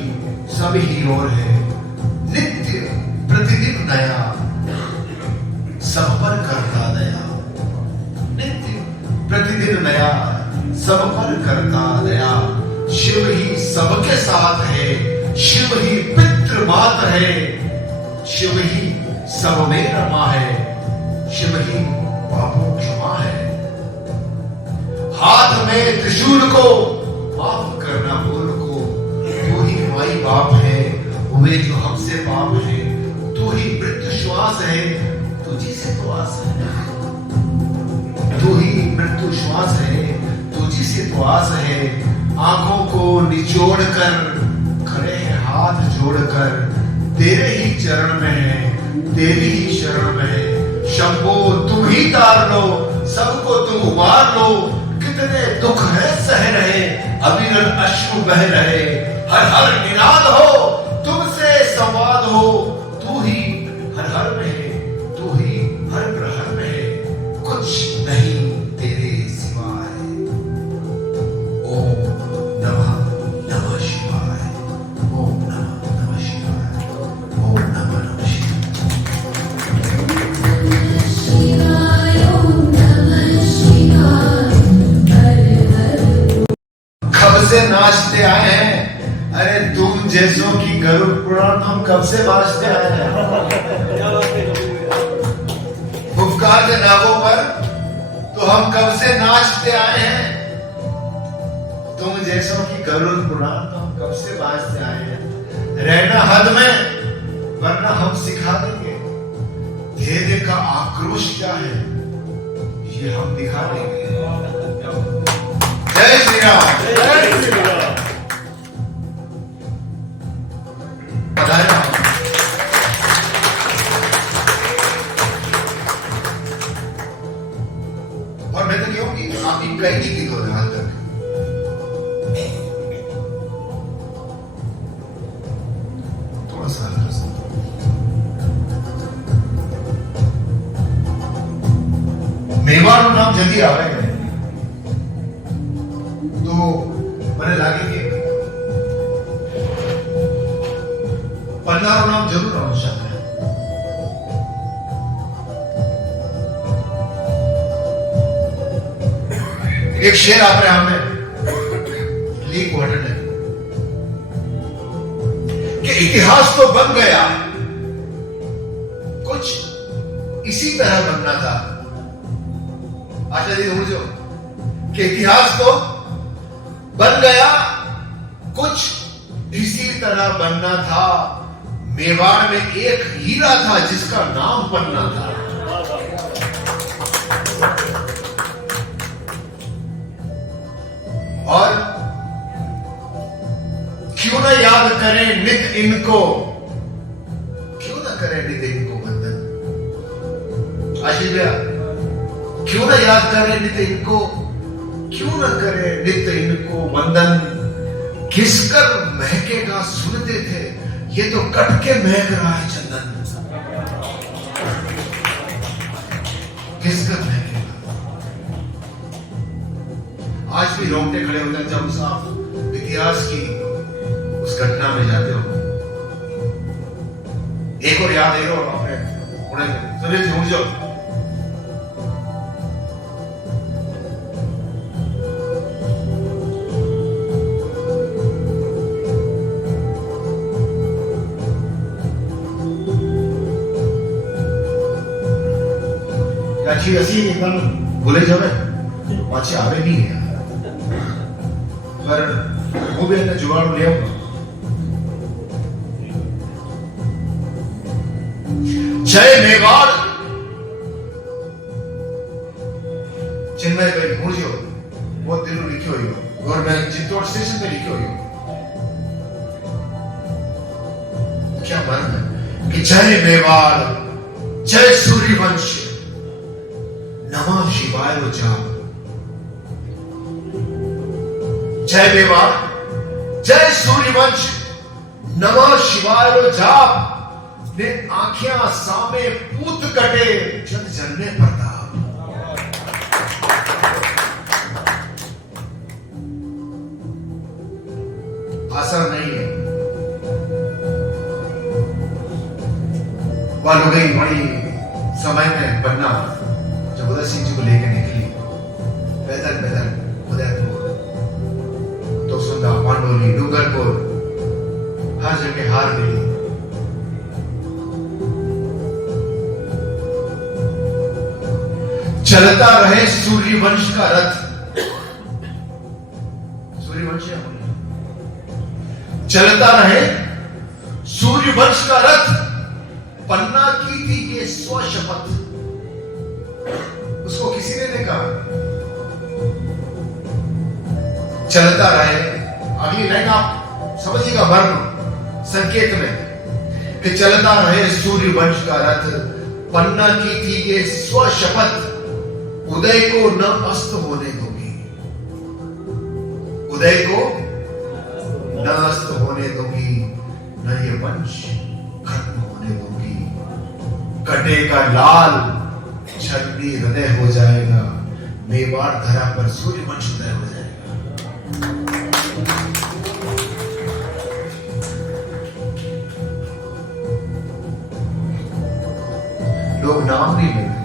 सब ही और है। नित्य प्रतिदिन नया, सब पर करता दया। नित्य प्रतिदिन नया, सब पर करता दया। शिव ही सबके साथ है, शिव ही पितृ मात है। शिव ही सब में रमा है, शिव ही पापों क्षमा है। हाथ में त्रिशूल को माफ करना भूल को। तू ही माई बाप है, वे जो हमसे पाप है। तू ही मृत्यु श्वास है, तुझी से तो आस है। तू ही मृत्यु श्वास है, तुझी से तो आस है। आंखों को निचोड़ कर खड़े हैं हाथ जोड़कर। तेरे ही चरण में है, तेरी ही शरण में है। शंभो तुम ही तार लो, सबको तुम उबार लो। कितने दुख है सह रहे, अविरल अश्रु बह रहे। हर हर निनाद हो, तुमसे संवाद हो। तू ही हर हर में है, तू ही हर प्रहर में है। कुछ नहीं तेरे सिवाय। ओम नमः नमः शिवाय। ओम नमः नमः शिवाय। ओम नमः नमः कब से नाचते आए हैं। अरे तुम जैसों की गरुड़ पुराण हम कब से नाचते आए हैं। फुफकार के नागों पर तो हम कब से नाचते आए हैं। तुम जैसों की गरुड़ पुराण तो हम कब से नाचते आए हैं। रहना हद में, वरना हम सिखा देंगे। धैर्य का आक्रोश क्या है, ये हम दिखा देंगे। जय श्री राम। जय श्री राम। और मैं तो कहूँ कि आप इनका ही नहीं गीत हो रहे हाल तक। थोड़ा सा मेवाड़ नाम जल्दी आवे है तो मैंने लागे कि पन्नारो नाम जरूर आवश्यक है। एक शेर आप रहे हमें लीक वर्डन है कि इतिहास तो बन गया, कुछ इसी तरह बनना था। आशा जी समझो कि इतिहास तो बन गया, कुछ इसी तरह बनना था। मेवाड़ में एक हीरा था जिसका नाम पन्ना था। और क्यों ना याद करें नित इनको, क्यों ना करें नित इनको वंदन। आशीष भैया, क्यों ना याद करें नित इनको, क्यों ना करें नित इनको वंदन। घिसकर महकेगा सुनते थे, ये तो कट के महक रहा है चंदन। घिसकर महकेगा। आज भी रोंगटे खड़े होते हैं जब आप इतिहास की उस घटना में जाते हो। एक और याद है और उन्हें सुनिए समझो। अच्छी अच्छी एकदम भूले जावे पाछे आवे नहीं है पर वो भी अपना जुगाड़ ले आऊंगा। जय मेवाड़ चेन्नई पे पहुंचो बहुत दिनों लिखी हुई हो और मैं चित्तौड़ स्टेशन पे लिखी हुई हो क्या मन है कि जय मेवाड़ जय सूर्यवंश नमः शिवाय वो जाप। जय मेवाड़ जय सूर्यवंश नमः शिवाय वो जाप ने आंखियां सामे पूत कटे जन जन्ने प्रताप। आसान नहीं है वालों गई बड़ी समय में बनना जब उदय सिंह जी को लेकर निकली पैदल पैदल उदयपुर तो सुंदा पांडोली डूंगरपुर हर जगह हार मिली। चलता रहे सूर्यवंश का रथ सूर्यवंश चलता रहे सूर्यवंश का रथ पन्ना की थी ये स्वशपथ उसको किसी ने नहीं कहा। चलता रहे अगली लाइन आप समझिएगा वर्ण संकेत में कि चलता रहे सूर्यवंश का रथ पन्ना की थी ये स्वशपथ उदय को न अस्त होने दूंगी उदय को न अस्त होने दूंगी न ये वंश खत्म होने दूंगी। कटेगा लाल छलनी हृदय हो जाएगा मेवाड़ धरा पर सूर्यवंश उदय हो जाएगा। लोग नाम नहीं लेते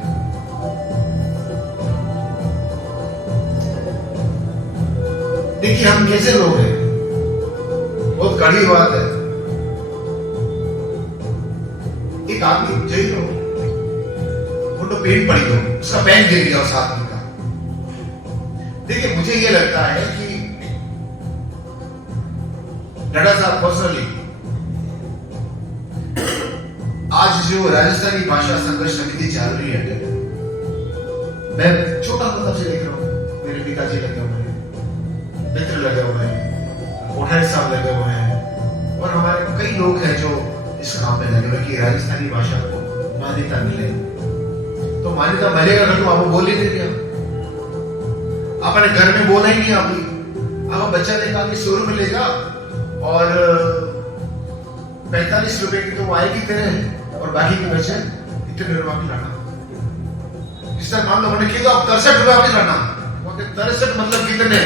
देखिए हम कैसे लोग हैं बहुत कड़ी बात है। एक आदमी जई लो फोटो पेन पड़ी हो उसका पेन गिर गया उस आदमी का। देखिए मुझे ये लगता है कि नड्डा साहब पर्सनली आज जो राजस्थानी भाषा संघर्ष समिति चल रही है मैं छोटा मतलब से देख रहा हूं मेरे पिताजी लगे हुए हैं मित्र लगे हुए हैं कोठारी साहब लगे हुए हैं और हमारे कई लोग हैं जो इस काम में लगे हुए कि राजस्थानी भाषा को मान्यता मिले। तो मान्यता मिलेगा अगर तुम आपको बोल ही नहीं दिया अपने घर में बोला ही नहीं आपकी आप बच्चा देखा कि 100 रुपए लेगा और 45 रुपए की तो आएगी तेरे और बाकी के बच्चे इतने रुपए वापिस लाना। इस तरह मामला मैंने किया तो आप 63 रुपए वापिस लाना 63 मतलब कितने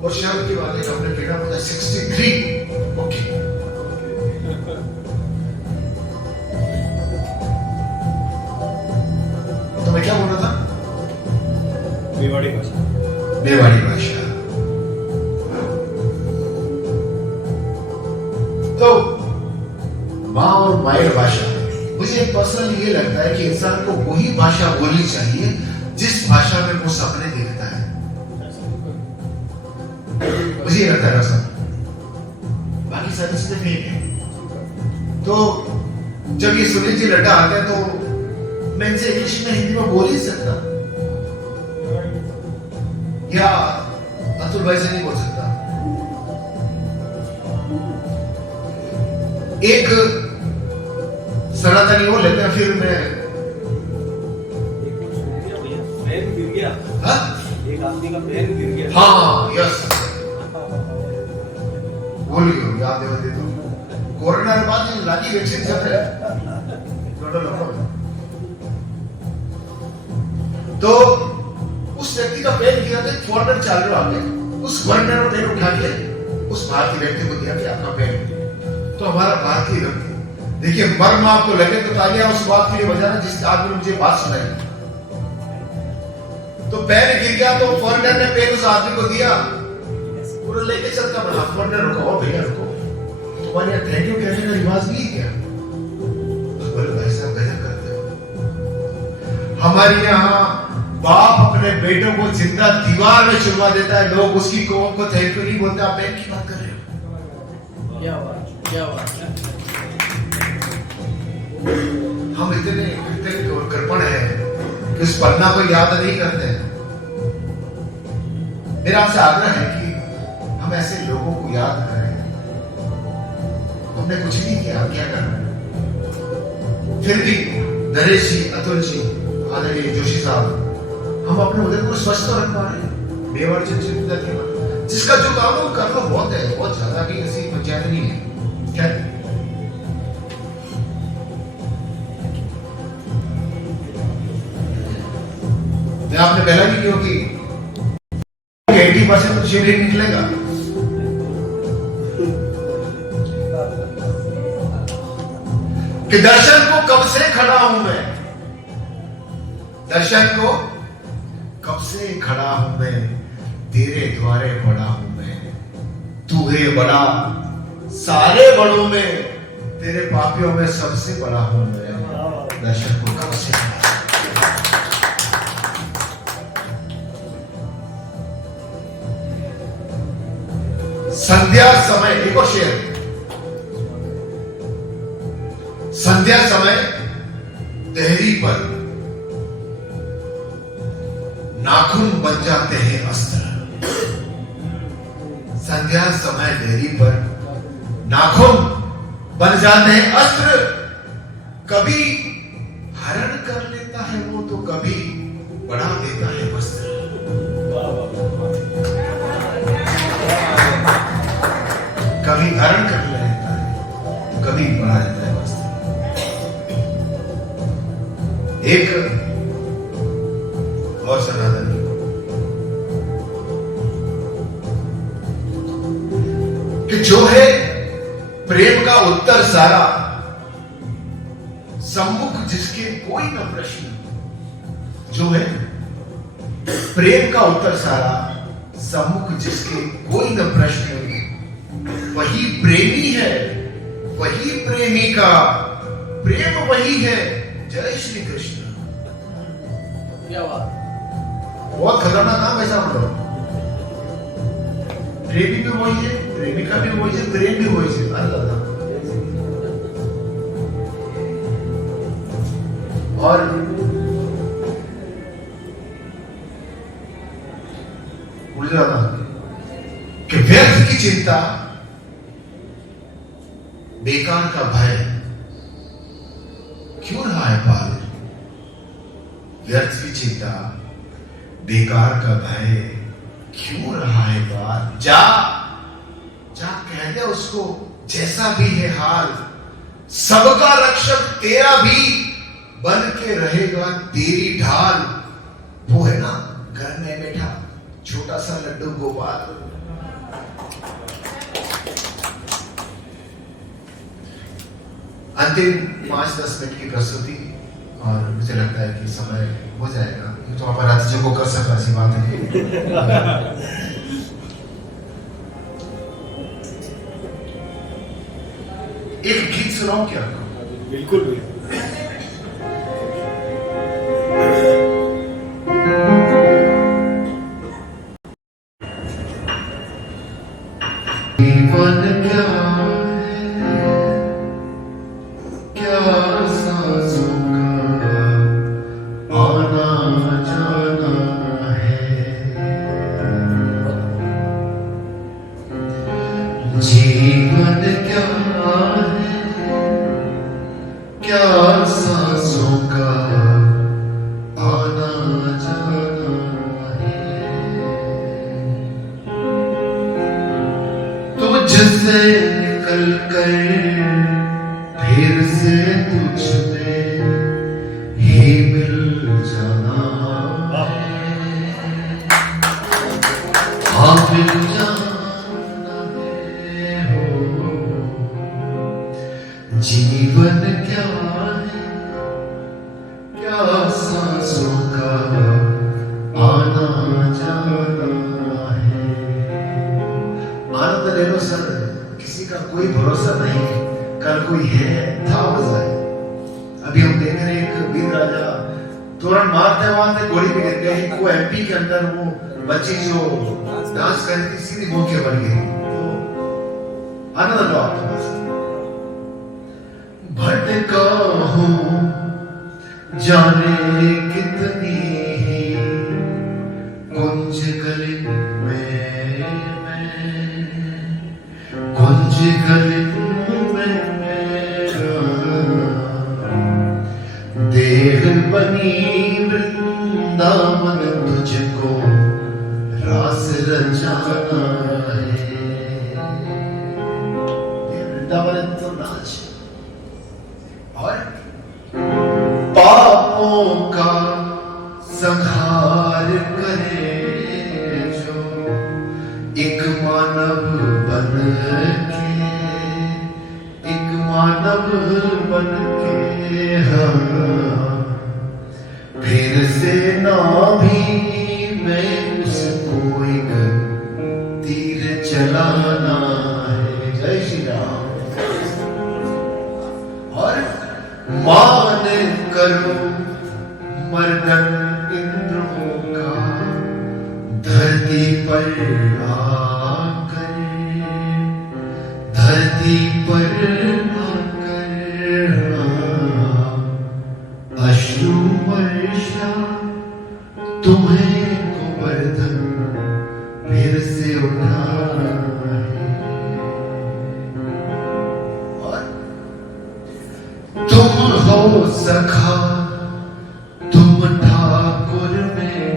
और शब्द की बात है हमने कहना होता 63 ओके। तो मैं क्या बोल रहा था मेवाड़ी भाषा मेवाड़ी भाषा तो माँ और मायर भाषा मुझे पर्सनली ये लगता है कि इंसान को वही भाषा बोलनी चाहिए जिस भाषा में वो सपने देखता है। मुझे ये लगता है सर बाकी सारी चीजें फेक है। तो जब ये सुनील जी नड्डा आते हैं तो मैं इनसे इंग्लिश में हिंदी में बोल ही सकता या अतुल भाई से नहीं बोल सकता। एक सनातनी वो लेते हैं फिर मैं पैर गिर गया एक आदमी का पैर गिर गया हाँ यस बोलियो याद है तो कोरोना के बाद ये लागी वैक्सीन चल रहा है तो उस व्यक्ति का पैर गिरा तो फॉरनर चल रहा है उस फॉरनर ने पैर उठा के उस भारतीय व्यक्ति को दिया कि आपका पैर तो हमारा भारतीय व्यक्ति देखिए मर्म आपको लगे तो तालियां उस बात के लिए बजाना जिस आदमी ने मुझे बात सुनाई। तो पैर गिर गया तो फॉरनर ने पैर उस आदमी को दिया पूरा लेके चलता बना फॉरनर रुको और भैया रुको तुम्हारे यहाँ थैंक यू कहने का रिवाज नहीं है क्या? बोले भाई साहब गजब करते हो हमारे यहाँ बाप अपने बेटों को जिंदा दीवार में चुनवा देता है, लोग उसकी कौम को थैंक यू नहीं बोलते। आप बैंक की बात कर रहे हो? क्या बात, क्या बात। हम इतने कृतज्ञ और कृपण है कि उस पन्ना को याद नहीं करते हैं। मेरा आपसे आग्रह है कि हम ऐसे लोगों को याद करें। हमने कुछ नहीं किया, क्या करना है? फिर भी नरेश जी, अतुल जी, आदरणीय जोशी साहब, हम अपने उदय को स्वच्छ तो रख पा रहे हैं। मेवाड़ जिसका जो काम है वो कर लो, बहुत है, बहुत ज्यादा की ऐसी पंचायत नहीं है। क्या मैं आपने पहला भी क्यों की 80% तो शिवलिंग निकलेगा। कि दर्शन को कब से खड़ा हूं मैं, दर्शन को कब से खड़ा हूं मैं, तेरे द्वारे बड़ा हूं मैं। तू है बड़ा सारे बड़ों में, तेरे पापियों में सबसे बड़ा हूं मैं। दर्शन को कब से खड़ा। संध्या समय, एक और शेर। संध्या समय देहरी पर नाखून बन जाते हैं अस्त्र। संध्या समय देहरी पर नाखून बन जाते हैं अस्त्र। कभी हरण कर लेता है वो तो कभी बढ़ा देता है वस्त्र। कभी हरण कर लेता है तो कभी बढ़ा देता है वस्त्र। एक और सनातन कि जो है प्रेम का उत्तर सारा, सम्मुख जिसके कोई न प्रश्न। जो है प्रेम का उत्तर सारा, सम्मुख जिसके कोई न प्रश्न, वही प्रेमी है, वही प्रेमी का प्रेम वही है। जय श्री कृष्ण। क्या बात। बहुत खतरनाक नाम ऐसा बोलो। प्रेमी भी वही है, प्रेमिका भी वही है, प्रेम भी वही है। अल्लाह। और भूल जाता कि व्यर्थ की चिंता, बेकार का भय क्यों रहा है पाल। व्यर्थ की चिंता, बेकार का भय क्यों रहा है पाल। जा जा कह दे उसको जैसा भी है हाल, सबका रक्षक तेरा भी बन के रहेगा तेरी ढाल। वो है ना घर में बैठा छोटा सा लड्डू गोपाल। अंतिम 5-10 मिनट की प्रस्तुति, और मुझे लगता है कि समय हो जाएगा। ये तो हमारा राज्य को कर सकता, ऐसी बात है। एक गीत सुनाऊं क्या? बिल्कुल बिल्कुल। जीवन क्या क्या सांसों का आना जाना है। जीवन क्या है क्या सांसों का आना जाना है। तुझसे निकल कर फिर से तुझ में ही मिल जाना है। हाँ मिल जाना है हो। जीवन क्या है क्या सांसों का आना जाना है। आनंद ले लो सर, किसी का कोई भरोसा नहीं, कल कोई है था हो जाए। अभी हम देख रहे हैं एक वीर राजा तुरंत मारते गोली भी गिर गई। वो एमपी के अंदर वो बच्ची जो डांस कर रही थी सीधी मुंह के बन गई। तो आनंद लो आपके पास। भटका हूँ जाने कितनी ही कुंज गली में कुंज गली में देह बनी वृंदावन तुझको रास रचाना है। वृंदावन तो नाच और पापों का संहार करे जो एक मानव बन के हाँ फिर से ना भी मैं उसको एक तीर चलाना है। जय श्री राम। और मान करो मर्दन इंद्रों का धरती पर आकर अश्रु वर्षा तुम्हें गोवर्धन फिर से उठाना है। और तुम हो सखा तुम ठाकुर मेरे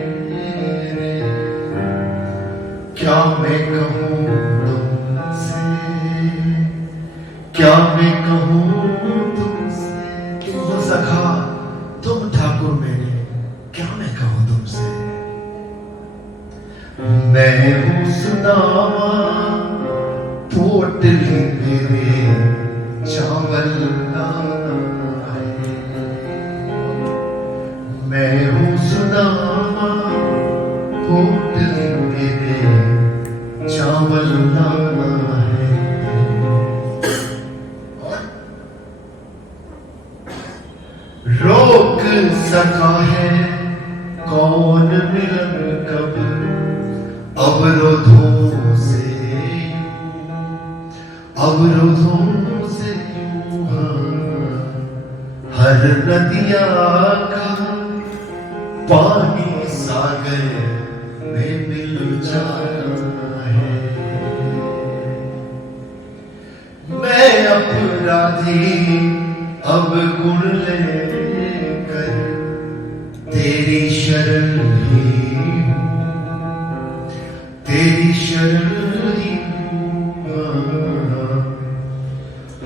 क्या मैं कहूँ तुमसे क्या मैं कहूँ तुमसे। तुम हो सखा तुम ठाकुर मेरे क्या मैं कहूँ तुमसे। मैं हूँ सुदामा पोटली मेरे चावल दाना है। मैं हूँ सुदामा पोटली मेरे चावल दाना है। रोक सका है कौन मिलन कब अवरोधों से यूं हर नदिया का पानी सागर में मिल जाना है। मैं अपराधी अब गुण लेकर तेरी शरण ही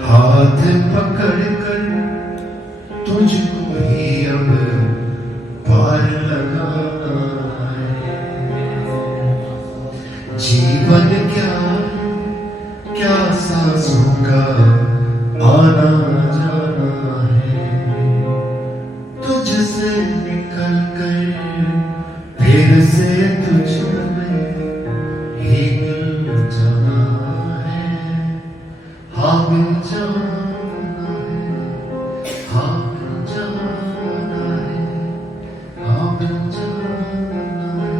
हाथ पकड़ कर तुझको ही अब पार लगाना है। जीवन क्या सांसों का आना जाना है। तुझसे निकल कर फिर से तुझ में ही मिल जाना है। हाँ मिल जाना है, हाँ मिल जाना है, हाँ मिल जाना है।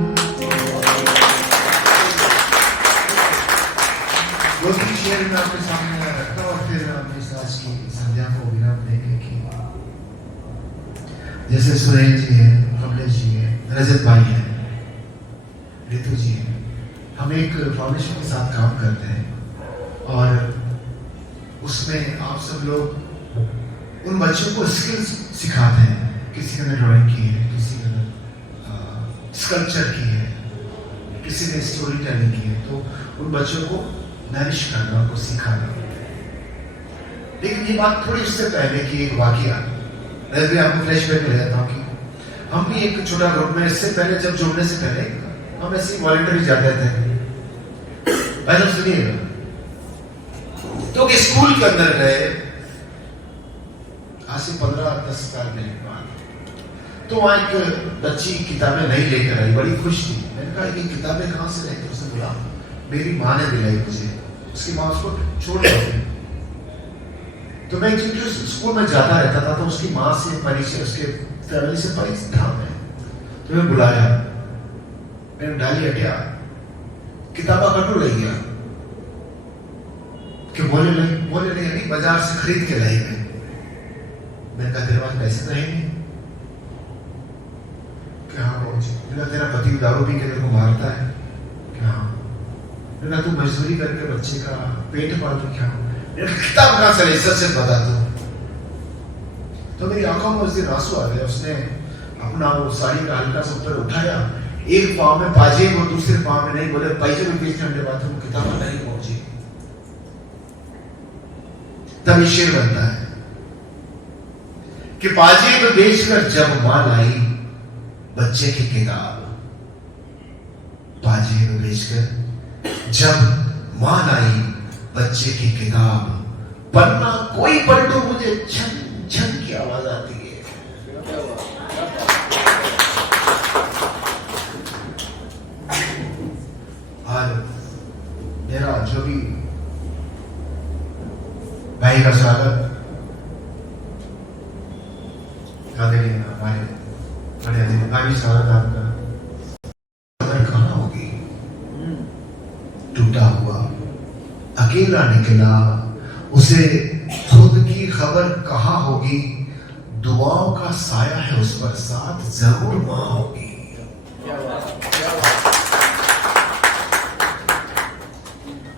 दो तीन शेर में आपके सामने रखता और फिर अपनी सास की संध्या को विराम देंगे कि जैसे सुरेश जी हैं, कमलेश जी हैं, रजत भाई हैं, रितु जी हैं, हम एक फाउंडेशन के साथ काम करते हैं और उसमें आप सब लोग उन बच्चों को स्किल्स सिखाते हैं। किसी ने ड्राइंग की है, किसी ने स्कल्पचर की है, किसी ने स्टोरी टेलिंग की है। तो उन बच्चों को नरिश करना, उनको सिखाना। लेकिन ये बात थोड़ी उससे पहले की एक वाकया, मैं भी आपको फ्लैशबैक में रहता हूँ कि हम भी एक छोटा ग्रुप में इससे पहले जब जुड़ने से पहले हम ऐसे वॉलंटरी जाते थे। भाई साहब सुनिएगा, तो स्कूल के अंदर गए आज से 15-10 साल के बाद। तो वहां एक बच्ची किताबें नहीं लेकर आई, बड़ी खुश थी। मैंने कहा कि किताबें कहाँ से लाई? उसने बोला मेरी माँ ने दिलाई मुझे, उसकी माँ उसको छोड़ गई। तो मैं क्योंकि उस स्कूल में जाता रहता था तो उसकी माँ से परिचय, उसके फैमिली से बड़ी धाम है। तुम्हें बुलाया, मैंने डाली हटिया, किताबा कटू ले गया कि बोले नहीं बाजार से खरीद के लाई मैंने कहा तेरे पास पैसे तो है नहीं। क्या हाँ पहुंचे, मैंने कहा तेरा पति दारू पी के तेरे को मारता है क्या? मैंने कहा तू मजदूरी करके बच्चे का पेट पाल तू क्या? किताब कहां से लाई, सच बता दो। तो मेरी आंखों में उस दिन आंसू आ गए। उसने अपना वो साड़ी का हल्का सा ऊपर उठाया, एक पाँव में पाजेब और दूसरे पाँव में नहीं, बोले पाजेब में 20 घंटे बाद वो किताब नहीं पहुंची। तब शेर बनता है कि पाजेब बेचकर जब मां लाई बच्चे की किताब, पाजेब बेचकर जब मां लाई बच्चे की किताब, पन्ना कोई पलटो मुझे छन छन की आवाज आती है। और मेरा जो भी भाई का स्वागत हमारे बड़े अजीब का भी स्वागत आपका। खबर कहां होगी, टूटा हुआ अकेला निकला, उसे खुद की खबर कहां होगी, दुआओं का साया है उस पर, साथ जरूर मां होगी।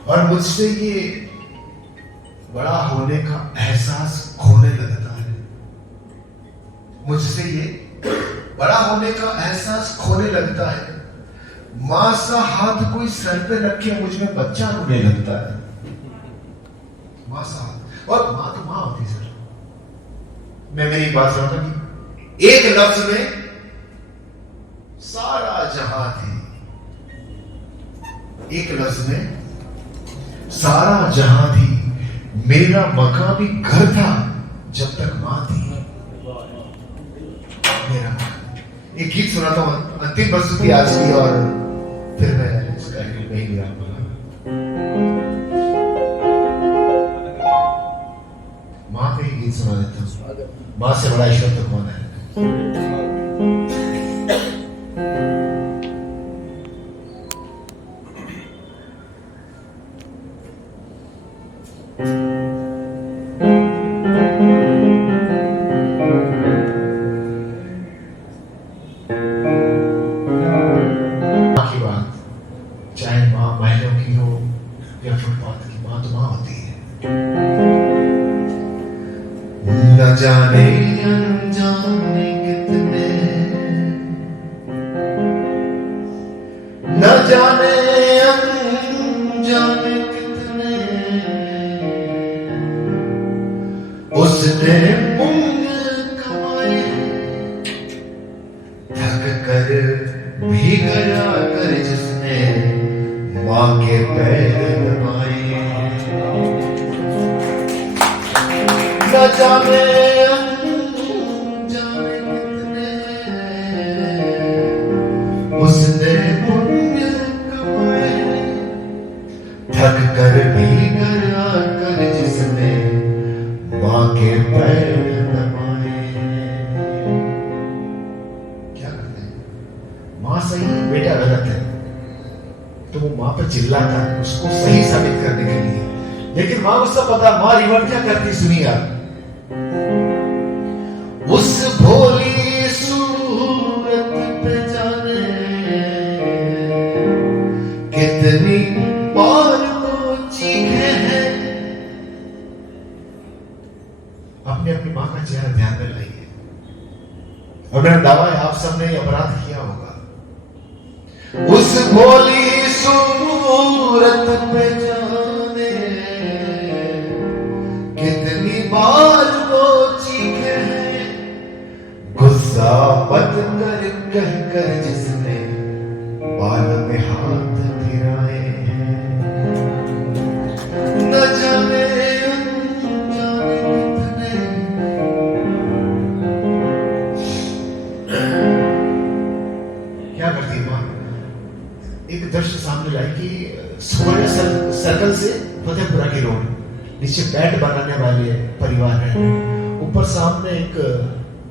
और मुझसे ये बड़ा होने का एहसास खोने लगता है, मुझसे ये बड़ा होने का एहसास खोने लगता है। मां सा हाथ कोई सर पे रखे मुझ में बच्चा रोने लगता है। मां सा हाथ, और मां तो मां होती सर। मैं मेरी बात समझता कि एक लफ्ज में सारा जहां थी, एक लफ्ज में सारा जहां थी, मेरा मकान भी घर था जब तक मां थी। मेरा एक गीत सुनाता हूं, अंतिम प्रस्तुति आज की, और फिर मैं इस कार्यक्रम में ही विराम दूंगा। मां का ही गीत सुना देता हूं। मां से बड़ा ईश्वर तो कौन है? चाहे मां महलों की हो या फुटपाथ की, मां तो मां होती है। न जाने अनजाने कितने, न जाने अनजाने कितने उसने पुण्य कमाए, थक कर भी गया कर जिसने मां के पैर दबाए। न जाने अनजाने कितने उसने पुण्य कमाए, थक कर भी गया कर जिसने मां के पैर दबाए। क्या करते हैं, मां सही बेटा गलत है तो वो मां पर चिल्लाता है उसको सही साबित करने के लिए, लेकिन मां को सब पता, मां रिवर्ट क्या करती सुनिए आप। उस भोली सूरत पे जाने कितनी बार तो चीखे हैं। अपने अपनी मां का चेहरा ध्यान में लाइए, और मेरा दावा है आप सबने अपराध किया होगा। उस भोली सूरत पे जाने कितनी बार वो चीखे हैं, गुस्सा मत कर कह कर जिसने बाल में हाथ फिराए हैं। न जाने अनजाने कितने क्या करती मां। एक दृश्य सामने लाई कि सुवर्ण सर्कल से फतेहपुरा की रोड, नीचे बैट बनाने वाले परिवार है, ऊपर सामने एक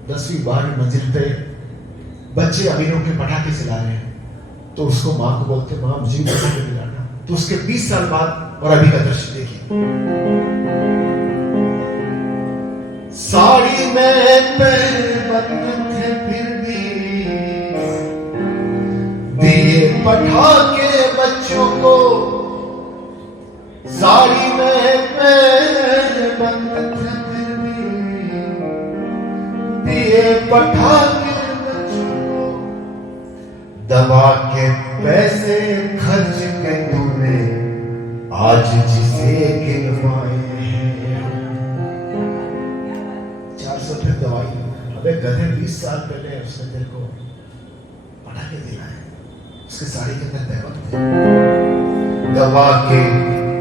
10वीं 12वीं मंजिल पे बच्चे अमीरों के पटाखे चला रहे हैं, तो उसको माँ को बोलते, माँ मुझे भी पटाखे दिलाना। तो उसके 20 साल बाद और अभी का दृश्य देखिए। साड़ी में पैर बंद थे फिर भी दिए पटाखे बच्चों को, साड़ी में पैर बंद थे फिर भी दिए पटाखे बच्चों को, दवा के पैसे खर्च के तूने आज जिसे गिनवाए हैं। 400 फिर दवाई। अबे गधे 20 साल पहले उसने तेरे को पटाखे दिलाए, उसके साड़ी के अंदर पैबंद थे। दवा के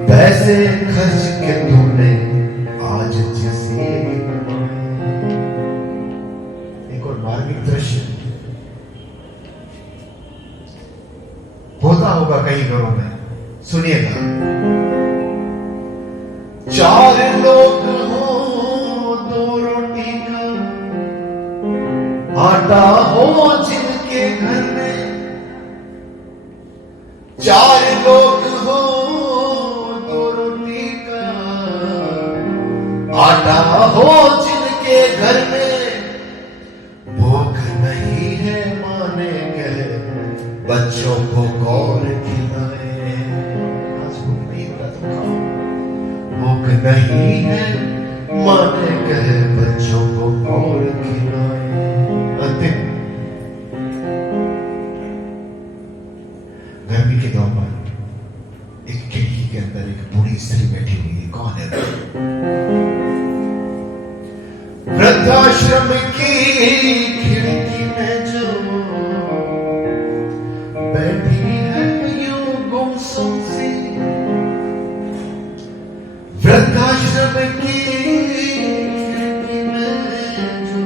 पैसे खर्च के तूने आज जिसे गिनवाए। एक और मार्मिक दृश्य होता होगा कई घरों में, सुनिएगा। 4 लोग हो 2 रोटी का आटा हो जिनके घर में, 4 लोग हो 2 रोटी का आटा हो जिनके घर में, भूख नहीं है माने कहे बच्चों को कौन खिलाए। आज भूख नहीं होगा तो खाओ, भूख नहीं है माने कहे बच्चों को कौन खिलाए। अंतिम गर्मी के दौरान एक खिड़की के अंदर एक बूढ़ी स्त्री बैठी हुई है। कौन है? वृद्धाश्रम की खिड़की में जो बैठी है यूं गुमसुम सी, वृद्धाश्रम की खिड़की में जो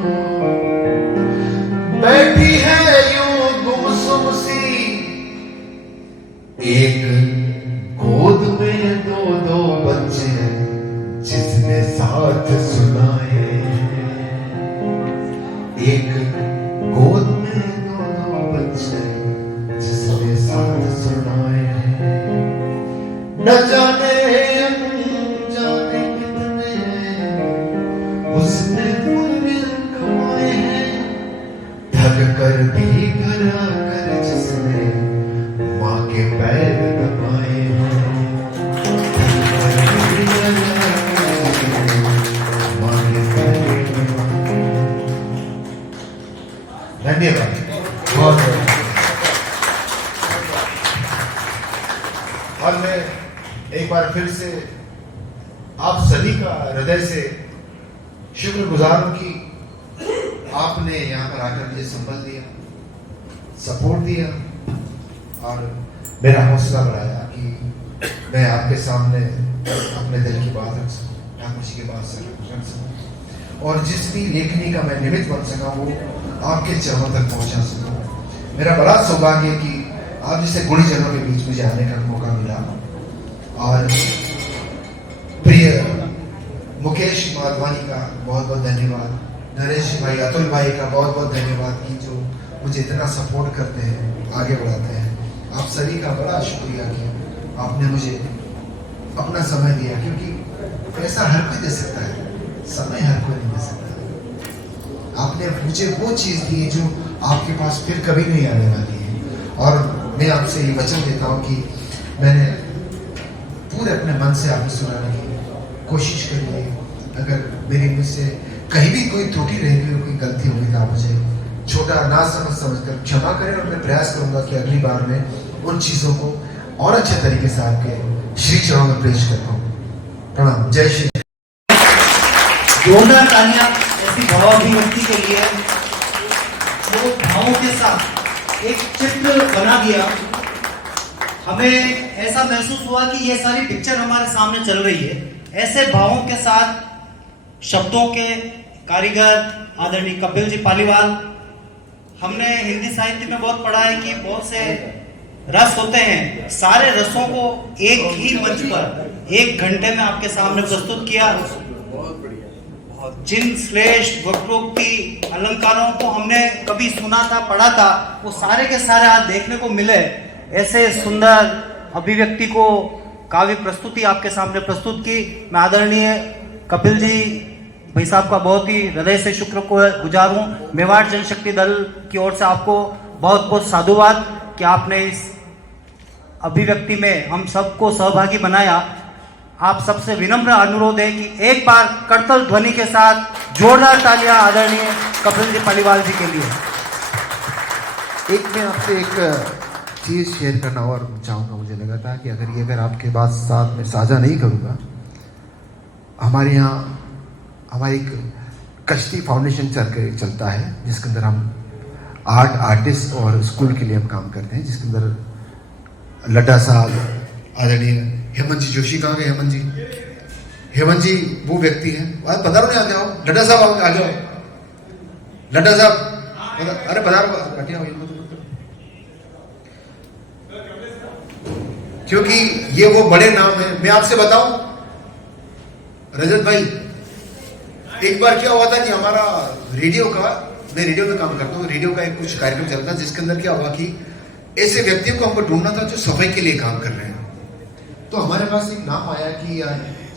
बैठी है यूं गुमसुम सी, एक गोद में 2 बच्चे जिसने साथ सुनाए, एक गोद में 2 बच्चे जिसने साथ सुनाए। न जाने अनजाने कितने उसने पुण्य कमाए हैं, थक कर भी घर आकर जिसने माँ के पैर दबाए हैं, माँ के पैर दबाए। धन्यवाद, बहुत बहुत। और मैं एक बार फिर से आप सभी का हृदय से शुक्रगुजार हूं कि आपने यहाँ पर आकर मुझे संबल दिया, सपोर्ट दिया और मेरा हौसला बढ़ाया कि मैं आपके सामने अपने दिल की बात रख सकूं, ठाकुर जी के बात से रख सकूं, और जिस भी लेखनी का मैं निमित्त बन सका वो आपके चरणों तक पहुंचा सकूं। मेरा बड़ा सौभाग्य है कि आप जैसे गुणीजनों के बीच मुझे आने का मौका मिला। और प्रिय मुकेश माधवानी का बहुत बहुत धन्यवाद, नरेश भाई, अतुल भाई का बहुत बहुत धन्यवाद कि जो मुझे इतना सपोर्ट करते हैं, आगे बढ़ाते हैं। आप सभी का बड़ा शुक्रिया कि आपने मुझे अपना समय दिया, क्योंकि पैसा हर कोई दे सकता है, समय हर कोई नहीं दे सकता। आपने मुझे वो चीज़ दी जो आपके पास फिर कभी नहीं आने वाली है। और मैं आपसे ये वचन देता हूँ कि मैंने पूरे अपने मन से आपको सुनाने की कोशिश करी है। अगर मेरी मुझसे कहीं भी कोई त्रुटि रह गई, कोई गलती होगी तो आप मुझे छोटा ना समझकर क्षमा करें, और मैं प्रयास करूंगा कि अगली बार में उन चीज़ों को और अच्छे तरीके से आपके श्री चरणों में पेश कर पाऊँ। प्रणाम, जय श्री। जोरदार तालियां ऐसी भावाभिव्यक्ति के लिए। वो भावों के साथ एक चित्र बना दिया। हमें ऐसा महसूस हुआ कि ये सारी पिक्चर हमारे सामने चल रही है। ऐसे भावों के साथ शब्दों के कारीगर आदरणीय कपिल जी पालीवाल। हमने हिंदी साहित्य में बहुत पढ़ा है कि बहुत से रस होते हैं, सारे रसों को एक ही मंच पर 1 घंटे में आपके सामने प्रस्तुत किया। जिन श्रेष्ठ वक्रोक्ति अलंकारों को हमने कभी सुना था, पढ़ा था, वो सारे के सारे आज देखने को मिले। ऐसे सुंदर अभिव्यक्ति को काव्य प्रस्तुति आपके सामने प्रस्तुत की। मैं आदरणीय कपिल जी भाई साहब का बहुत ही हृदय से शुक्रगुजार हूँ। मेवाड़ जनशक्ति दल की ओर से आपको बहुत बहुत साधुवाद कि आपने इस अभिव्यक्ति में हम सबको सहभागी बनाया। आप सबसे विनम्र अनुरोध है कि एक बार करतल ध्वनि के साथ जोरदार तालियां आदरणीय कपिल जी पालीवाल जी के लिए। एक मैं आपसे एक चीज़ शेयर करना और चाहूँगा। मुझे लगा था कि अगर आपके बात साथ में साझा नहीं करूँगा, हमारे यहाँ हमारी एक कश्ती फाउंडेशन चलता है, जिसके अंदर हम आर्टिस्ट और स्कूल के लिए हम काम करते हैं, जिसके अंदर लड्डा साहब, आदरणीय हेमंत जी जोशी, कहाँ गए हेमंत जी? हेमंत जी वो व्यक्ति हैं, पधारो नहीं, आ जाओ लड्डा साहब, आ जाओ लड्डा साहब, अरे पधारो, बैठिए आओ, क्योंकि ये वो बड़े नाम है। मैं आपसे बताऊं रजत भाई, एक बार क्या हुआ था कि हमारा रेडियो का, मैं रेडियो में काम करता हूँ, रेडियो का एक कुछ कार्यक्रम चलता, जिसके अंदर क्या हुआ कि ऐसे व्यक्तियों को हमको ढूंढना था जो सफाई के लिए काम कर रहे हैं। तो हमारे पास एक नाम आया कि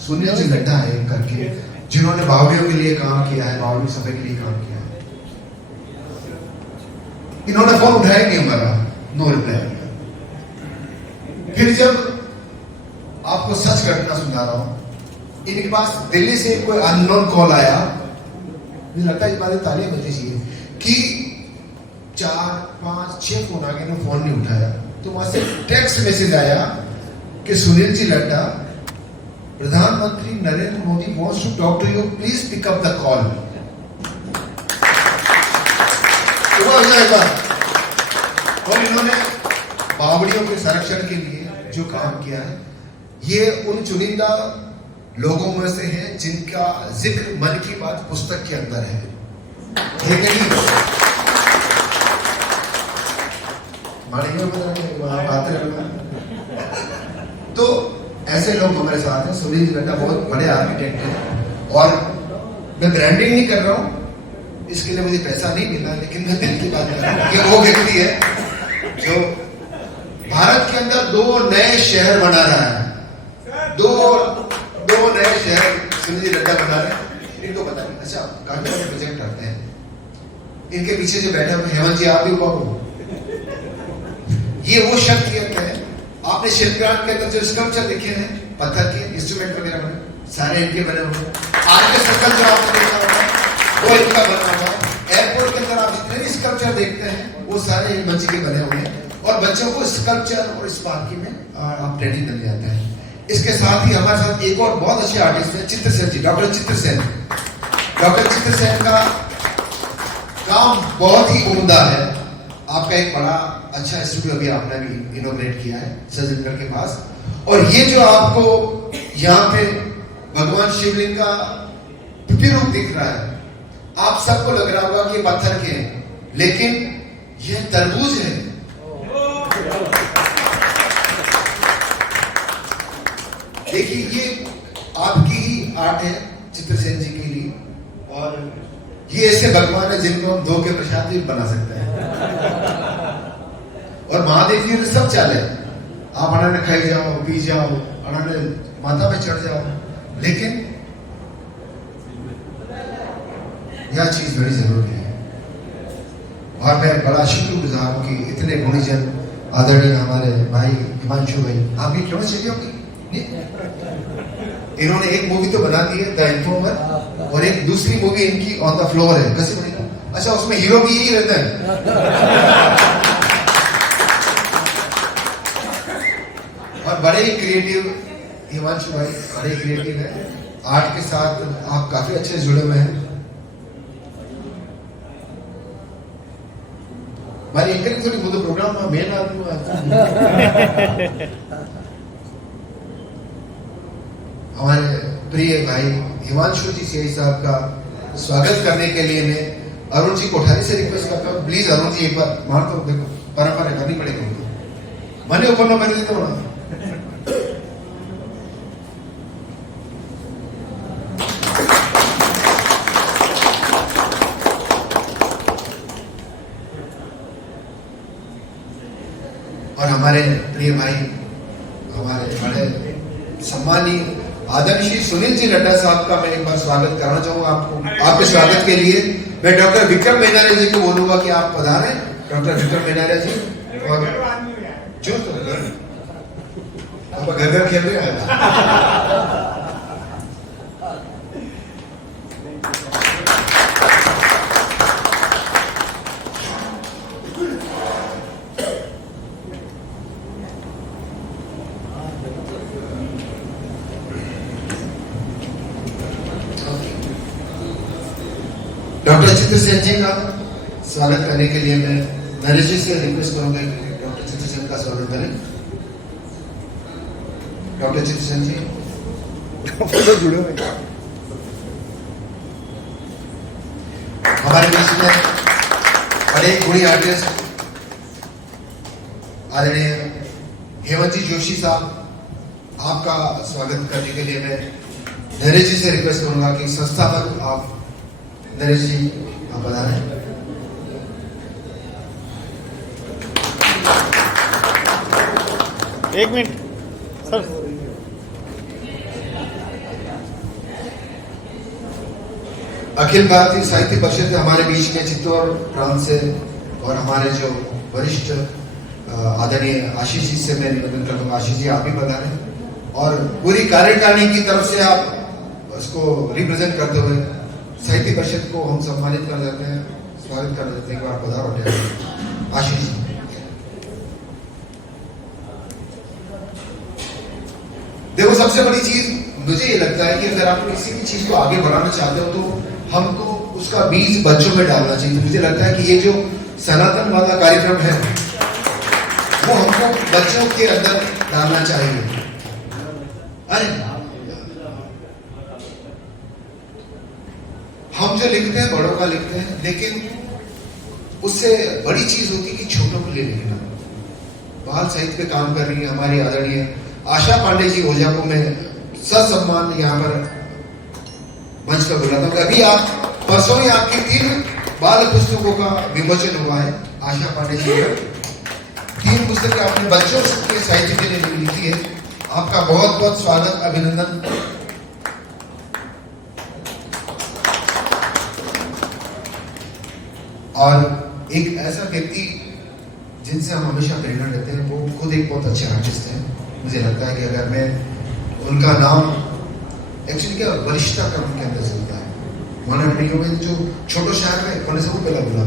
सुनील जी लड्डा है करके, जिन्होंने बावड़ियों के लिए काम किया है, बावड़ी सफाई के लिए काम किया है। इन्होंने फोन उठाया नहीं हमारा, नो रिप्लाई। फिर जब आपको सच घटना सुना रहा हूं, इनके पास दिल्ली से कोई अननोन कॉल आया, मुझे लगता है इस बात तालियां बजनी चाहिए, कि 4, 5, 6 फोन आ गए, इन्होंने फोन नहीं उठाया। तो वहां से टेक्स्ट मैसेज आया कि सुनील जी लड्डा, प्रधानमंत्री Narendra Modi wants to talk to you, please pick up the call। और इन्होंने बावड़ियों के संरक्षण के लिए जो काम किया है, ये उन चुनिंदा लोगों में से हैं जिनका जिक्र मन की बात पुस्तक के अंदर है, ठीक है जी? तो ऐसे लोग हमारे साथ हैं। सुनील जी लड्डा बहुत बड़े आर्किटेक्ट हैं, और मैं ब्रांडिंग नहीं कर रहा हूँ, इसके लिए मुझे पैसा नहीं मिला, लेकिन मैं दिल की बात कर रहा हूँ। ये वो व्यक्ति है जो भारत के अंदर 2 नए शहर बना रहा है, दो नए शहर सुनील जी लड्डा बना रहे हैं। इनको पता नहीं, अच्छा काफी सारे प्रोजेक्ट करते हैं। इनके पीछे जो बैठे हुए हेमंत जी, आप भी कहो, ये वो शख्सियत है। आपने शिल्पग्राम के अंदर जो स्कल्पचर देखे हैं, पत्थर के इंस्ट्रूमेंट वगैरह बने, सारे इनके बने हुए हैं। आज के सर्कल जो आपने देखा होगा, वो इनका बना हुआ है। एयरपोर्ट के अंदर आप जितने भी स्कल्पचर देखते हैं, वो सारे इन बच्चे के बने हुए हैं, और बच्चों को स्कल्पचर और स्पार्की में आप ट्रेनिंग मिल जाते हैं। इसके साथ ही हमारे साथ एक और बहुत अच्छे आर्टिस्ट है, चित्र सेन जी, डॉक्टर चित्र सेन। डॉक्टर चित्र सेन का काम बहुत ही उम्दा है। आपका एक बड़ा अच्छा स्टूडियो भी आपने भी इनोग्रेट किया है सज्जनगढ़ के पास, और ये जो आपको यहाँ पे भगवान शिवलिंग का प्रतिरूप दिख रहा है, आप सबको लग रहा होगा कि पत्थर के हैं, लेकिन यह तरबूज है। देखिए, ये आपकी ही आर्ट है चित्रसेन जी के लिए, और ये ऐसे भगवान है जिनको हम धो के प्रसाद भी बना सकते हैं। और महादेव जी ने सब चाले, आप अनाने खाई जाओ, पी जाओ, अनाने माथा पे चढ़ जाओ, लेकिन यह चीज बड़ी जरूरी है। और मैं बड़ा शुक्रगुजार हूँ कि इतने गुणीजन आदरणीय हमारे भाई हिमांशु भाई, आप भी क्यों चाहिए होगी, इन्होंने एक मूवी तो बना दी है द इन्फॉर्मर, और एक दूसरी मूवी इनकी ऑन द फ्लोर है। कैसे बनेगा? अच्छा, उसमें हीरो भी यही रहता है। और बड़े ही क्रिएटिव हिमांशु भाई, बड़े क्रिएटिव है, आर्ट के साथ आप काफी अच्छे जुड़े हुए हैं। भाई एक थोड़ी मुझे प्रोग्राम में मेन आदमी हमारे प्रिय भाई हिमांशु जी सीआई साहब का स्वागत करने के लिए मैं अरुण जी कोठारी से रिक्वेस्ट करता हूँ, प्लीज अरुण जी एक बार मार तो देखो, परंपरा करनी पड़ेगी, मने ऊपर ना मैंने तो ना। हमारे प्रिय भाई, हमारे बड़े सम्मानीय आदरणीय श्री सुनील जी नड्डा साहब का मैं एक बार स्वागत करना चाहूंगा आपको। आपके स्वागत के लिए मैं डॉक्टर विक्रम मेनारे जी को बोलूंगा कि आप पधारें। डॉक्टर विक्रम मेनारे जी, और जो तो घर घर खेल रहे हैं। डॉक्टर चित्र सेन जी का स्वागत करने के लिए मैं नरेश जी से रिक्वेस्ट करूंगा कि डॉक्टर चित्र सेन का स्वागत करें। डॉक्टर चित्र सेन जी हमारे बीच में बड़े गुणी आर्टिस्ट आदरणीय हेमंत जी जोशी साहब, आपका स्वागत करने के लिए मैं नरेश जी से रिक्वेस्ट करूंगा कि संस्थापक आप नरेश जी आप बता रहे हैं। एक मिनट सर। अखिल भारतीय साहित्य परिषद से हमारे बीच में चित्तौड़ प्रांत से और हमारे जो वरिष्ठ आदरणीय आशीष जी से मैं निवेदन करता हूँ, आशीष जी आप भी बता रहे हैं, और पूरी कार्यकारिणी की तरफ से आप उसको रिप्रेजेंट करते हुए साहित्य परिषद को हम सम्मानित कर देते हैं, स्वागत कर देते हैं कि आप पधारो। आशीष जी। देखो, सबसे बड़ी चीज मुझे ये लगता है कि अगर आप किसी भी चीज को आगे बढ़ाना चाहते हो तो हमको उसका बीज बच्चों में डालना चाहिए। मुझे लगता है कि ये जो सनातन वाला कार्यक्रम है वो हमको बच्चों के अंदर डालना चाहिए। अरे हम जो लिखते हैं बड़ों का लिखते हैं, लेकिन उससे बड़ी चीज होती है कि छोटों के लिए लिखना। बाल साहित्य पे काम कर रही है हमारी आदरणीय आशा पांडे जी ओझा को मैं ससम्मान यहाँ पर मंच पर बुलाता हूँ। अभी आप परसों ही आपकी 3 बाल पुस्तकों का विमोचन हुआ है। आशा पांडे जी का 3 पुस्तकें आपने बच्चों के साहित्य के लिए लिखी है। आपका बहुत बहुत स्वागत, अभिनंदन। और एक ऐसा व्यक्ति जिनसे हम हमेशा प्रेरणा लेते हैं, वो खुद एक बहुत अच्छे आर्टिस्ट हैं। मुझे लगता है कि अगर मैं उनका नाम एक्चुअली क्या वरिष्ठता का उनके अंदर चलता है, माना नहीं हो जो छोटो शहर में होने से वो पहला बुला,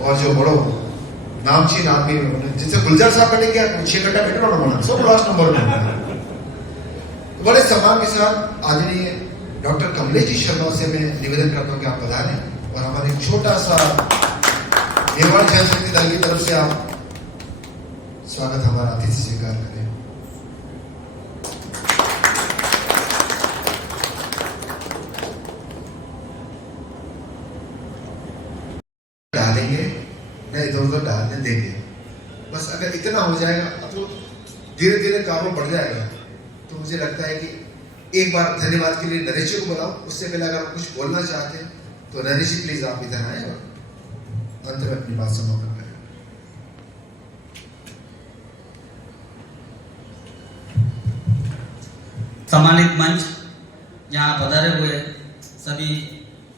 और जो बड़ो नामचीन आदमी जिनसे गुलजार साहब बने गया 6 घंटा बैठे ना बना सब लास्ट नंबर में। बड़े सम्मान के साथ आदरणीय डॉक्टर कमलेश जी शर्मा से मैं निवेदन करता हूँ कि आप पधारें और हमारे छोटा सा निर्माण जनशक्ति दल की तरफ से आप स्वागत हमारा अतिथि स्वीकार करें। डालेंगे या इधर उधर डालने देंगे, बस अगर इतना हो जाएगा तो धीरे धीरे काम बढ़ जाएगा। तो मुझे लगता है कि एक बार धन्यवाद के लिए नरेश जी को बुलाओ। उससे पहले अगर आप कुछ बोलना चाहते हैं तो नरेश जी प्लीज आप इधर आए और अंत में अपनी बात समापन करें। सम्मानित मंच, यहाँ पधारे हुए सभी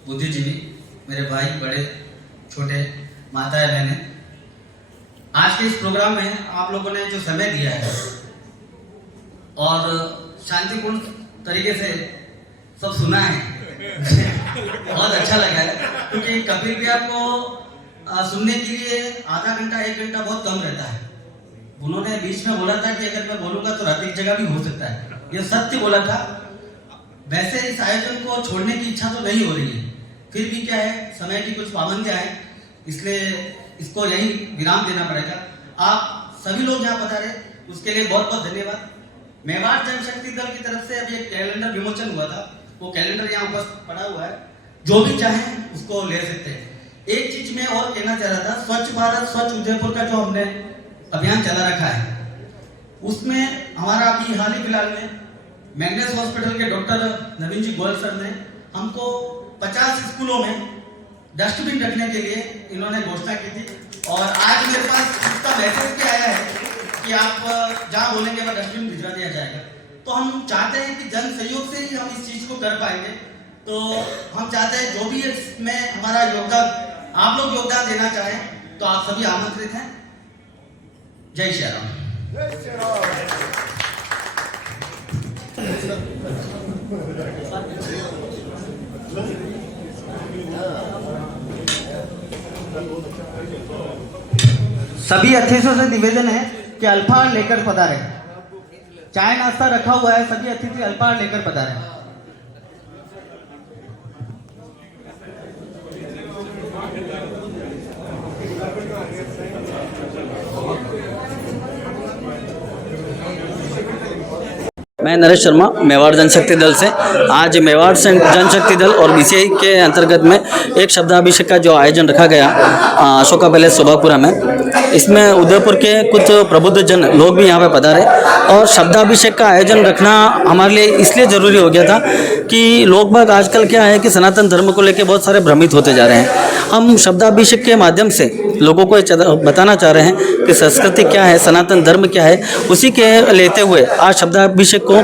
बुद्धिजीवी, मेरे भाई, बड़े छोटे, माताएं, बहनें, आज के इस प्रोग्राम में आप लोगों ने जो समय दिया है और शांतिपूर्ण तरीके से सब सुना है, बहुत अच्छा लगा है। क्योंकि कपिल भैया को सुनने के लिए आधा घंटा 1 घंटा बहुत कम रहता है। उन्होंने बीच में बोला था कि अगर मैं बोलूंगा तो रात एक जगह भी हो सकता है, ये सत्य बोला था। वैसे इस आयोजन को छोड़ने की इच्छा तो नहीं हो रही है, फिर भी क्या है, समय की कुछ पाबंदियां हैं, इसलिए इसको यही विराम देना पड़ेगा। आप सभी लोग यहाँ पधारे, उसके लिए बहुत बहुत धन्यवाद। मेवाड़ जनशक्ति दल की तरफ से अभी एक कैलेंडर विमोचन हुआ था, वो कैलेंडर यहाँ उपस्थित पड़ा हुआ है, जो भी चाहें उसको ले सकते हैं। एक चीज मैं और कहना चाह रहा था, स्वच्छ भारत स्वच्छ उदयपुर का जो हमने अभियान चला रखा है, उसमें हमारा अभी हाल ही फिलहाल में मैग्नेस हॉस्पिटल के डॉक्टर नवीन जी गोयल सर ने हमको 50 स्कूलों में डस्टबिन रखने के लिए इन्होंने घोषणा की थी। और आज मेरे पास इसका मैसेज भी आया है कि आप जहाँ बोलेंगे वह डस्टबिन भिजवा दिया जाएगा। तो हम चाहते हैं कि जन सहयोग से ही हम इस चीज़ को कर पाएंगे। तो हम चाहते हैं जो भी इसमें हमारा योगदान, आप लोग योगदान देना चाहें तो आप सभी आमंत्रित हैं। जय श्री राम। सभी अतिथियों से निवेदन है कि अल्पाहार लेकर पधारें। चाय नाश्ता रखा हुआ है, सभी अतिथि अल्पाहार लेकर पधारें। मैं नरेश शर्मा मेवाड़ जनशक्ति दल से। आज मेवाड़ जनशक्ति दल और बीसीआई के अंतर्गत में एक शब्दाभिषेक का जो आयोजन रखा गया अशोका पैलेस सुभागपुरा में, इसमें उदयपुर के कुछ प्रबुद्ध जन लोग भी यहाँ पे पधारे। और शब्दाभिषेक का आयोजन रखना हमारे लिए इसलिए ज़रूरी हो गया था कि लोग बाग आजकल क्या है कि सनातन धर्म को लेकर बहुत सारे भ्रमित होते जा रहे हैं। हम शब्दाभिषेक के माध्यम से लोगों को बताना चाह रहे हैं कि संस्कृति क्या है, सनातन धर्म क्या है। उसी के लेते हुए आज शब्दाभिषेक को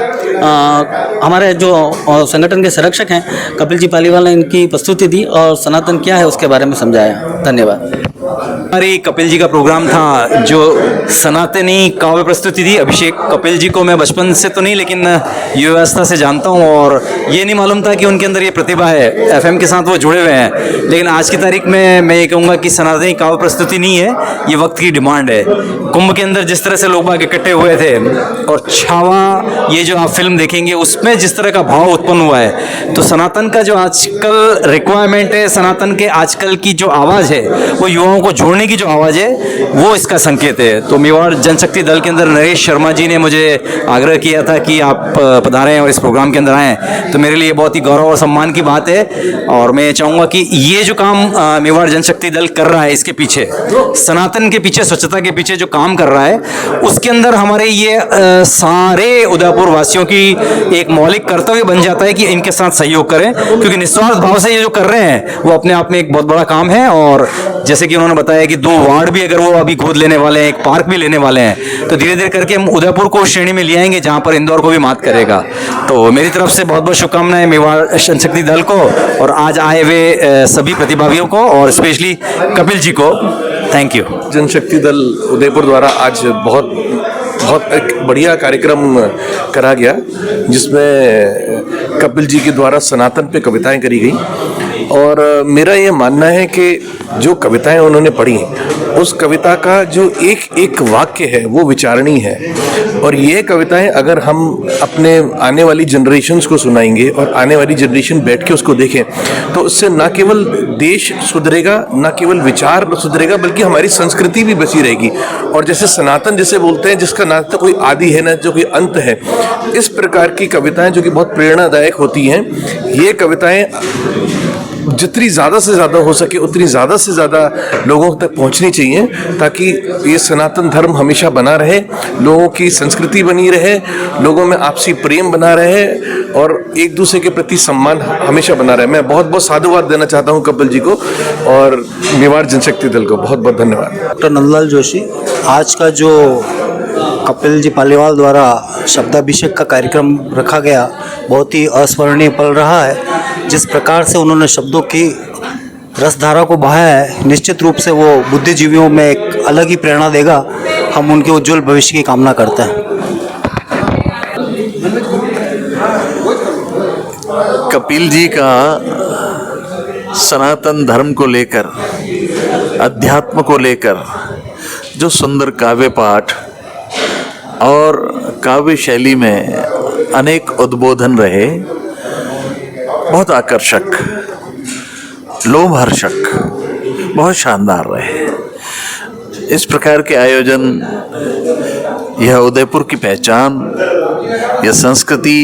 हमारे जो संगठन के संरक्षक हैं कपिल जी पालीवाल ने इनकी प्रस्तुति दी और सनातन क्या है उसके बारे में समझाया। धन्यवाद। हमारी कपिल जी का प्रोग्राम था जो सनातनी काव्य प्रस्तुति थी। अभिषेक कपिल जी को मैं बचपन से तो नहीं लेकिन युवा व्यवस्था से जानता हूँ और ये नहीं मालूम था कि उनके अंदर ये प्रतिभा है, एफएम के साथ वो जुड़े हुए हैं। लेकिन आज की तारीख में मैं ये कहूँगा कि सनातनी काव्य प्रस्तुति नहीं है, ये वक्त की डिमांड है। कुंभ के अंदर जिस तरह से लोग बाग इकट्ठे हुए थे और छावा ये जो आप फिल्म देखेंगे उसमें जिस तरह का भाव उत्पन्न हुआ है, तो सनातन का जो आजकल रिक्वायरमेंट है, सनातन के आजकल की जो आवाज़ है, वो युवाओं को जोड़ने की जो आवाज़ है, वो इसका संकेत है। तो मेवाड़ जनशक्ति दल के अंदर नरेश शर्मा जी ने मुझे आग्रह किया था कि आप पधारें और इस प्रोग्राम के अंदर आएँ, तो मेरे लिए बहुत ही गौरव और सम्मान की बात है। और मैं चाहूँगा कि ये जो काम मेवाड़ जनशक्ति दल कर रहा है, इसके पीछे सनातन के पीछे, स्वच्छता के पीछे जो काम कर रहा है, उसके अंदर हमारे ये सारे उदयपुर वासियों की एक मौलिक कर्तव्य बन जाता है कि इनके साथ सहयोग करें, क्योंकि निस्वार्थ भाव से ये जो कर रहे हैं वो अपने आप में एक बहुत बड़ा काम है। और जैसे कि उन्होंने बताया कि 2 वार्ड भी अगर वो अभी गोद लेने वाले हैं, एक पार्क भी लेने वाले हैं, तो धीरे धीरे करके हम उदयपुर को उस श्रेणी में ले आएंगे जहाँ पर इंदौर को भी मात करेगा। तो मेरी तरफ से बहुत बहुत शुभकामनाएं मेवाड़ जनशक्ति दल को और आज आए हुए सभी प्रतिभागियों को और स्पेशली कपिल जी को थैंक यू। जनशक्ति दल उदयपुर द्वारा आज बहुत एक बढ़िया कार्यक्रम करा गया, जिसमें कपिल जी के द्वारा सनातन पे कविताएं करी गई। और मेरा ये मानना है कि जो कविताएं उन्होंने पढ़ी, उस कविता का जो एक एक वाक्य है वो विचारणीय है। और ये कविताएं अगर हम अपने आने वाली जनरेशन्स को सुनाएंगे और आने वाली जनरेशन बैठ के उसको देखें, तो उससे ना केवल देश सुधरेगा, ना केवल विचार सुधरेगा, बल्कि हमारी संस्कृति भी बची रहेगी। और जैसे सनातन जिसे बोलते हैं, जिसका ना तो कोई आदि है ना जो कोई अंत है, इस प्रकार की कविताएं जो कि बहुत प्रेरणादायक होती हैं, ये कविताएं जितनी ज़्यादा से ज़्यादा हो सके उतनी ज़्यादा से ज़्यादा लोगों तक पहुंचनी चाहिए, ताकि ये सनातन धर्म हमेशा बना रहे, लोगों की संस्कृति बनी रहे, लोगों में आपसी प्रेम बना रहे और एक दूसरे के प्रति सम्मान हमेशा बना रहे। मैं बहुत बहुत साधुवाद देना चाहता हूं कपिल जी को और मेवाड़ जनशक्ति दल को बहुत बहुत धन्यवाद। डॉक्टर नंदलाल जोशी, आज का जो कपिल जी पालीवाल द्वारा शब्दाभिषेक का कार्यक्रम रखा गया बहुत ही अस्मरणीय पल रहा है। जिस प्रकार से उन्होंने शब्दों की रसधारा को बहाया है, निश्चित रूप से वो बुद्धिजीवियों में एक अलग ही प्रेरणा देगा। हम उनके उज्जवल भविष्य की कामना करते हैं। कपिल जी का सनातन धर्म को लेकर, अध्यात्म को लेकर जो सुंदर काव्य पाठ और काव्य शैली में अनेक उद्बोधन रहे, बहुत आकर्षक, लोमहर्षक, बहुत शानदार रहे। इस प्रकार के आयोजन यह उदयपुर की पहचान, यह संस्कृति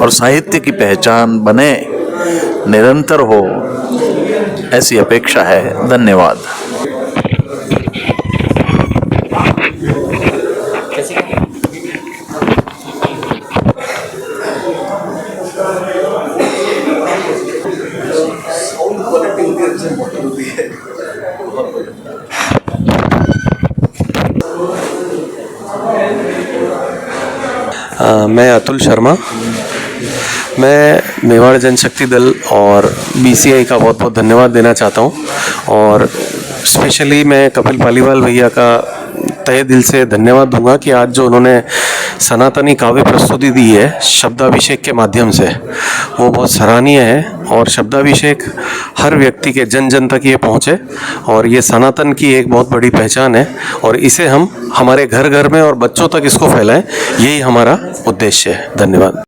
और साहित्य की पहचान बने, निरंतर हो, ऐसी अपेक्षा है। धन्यवाद। साउंड क्वालिटी होती है, बहुत होती है। मैं अतुल शर्मा, मैं मेवाड़ जनशक्ति दल और BCI का बहुत बहुत धन्यवाद देना चाहता हूँ और स्पेशली मैं कपिल पालीवाल भैया का तहे दिल से धन्यवाद दूंगा कि आज जो उन्होंने सनातनी काव्य प्रस्तुति दी है शब्दाभिषेक के माध्यम से, वो बहुत सराहनीय है और शब्दाभिषेक हर व्यक्ति के जन जन तक ये पहुँचे और ये सनातन की एक बहुत बड़ी पहचान है और इसे हम हमारे घर घर में और बच्चों तक इसको फैलाएं, यही हमारा उद्देश्य है। धन्यवाद।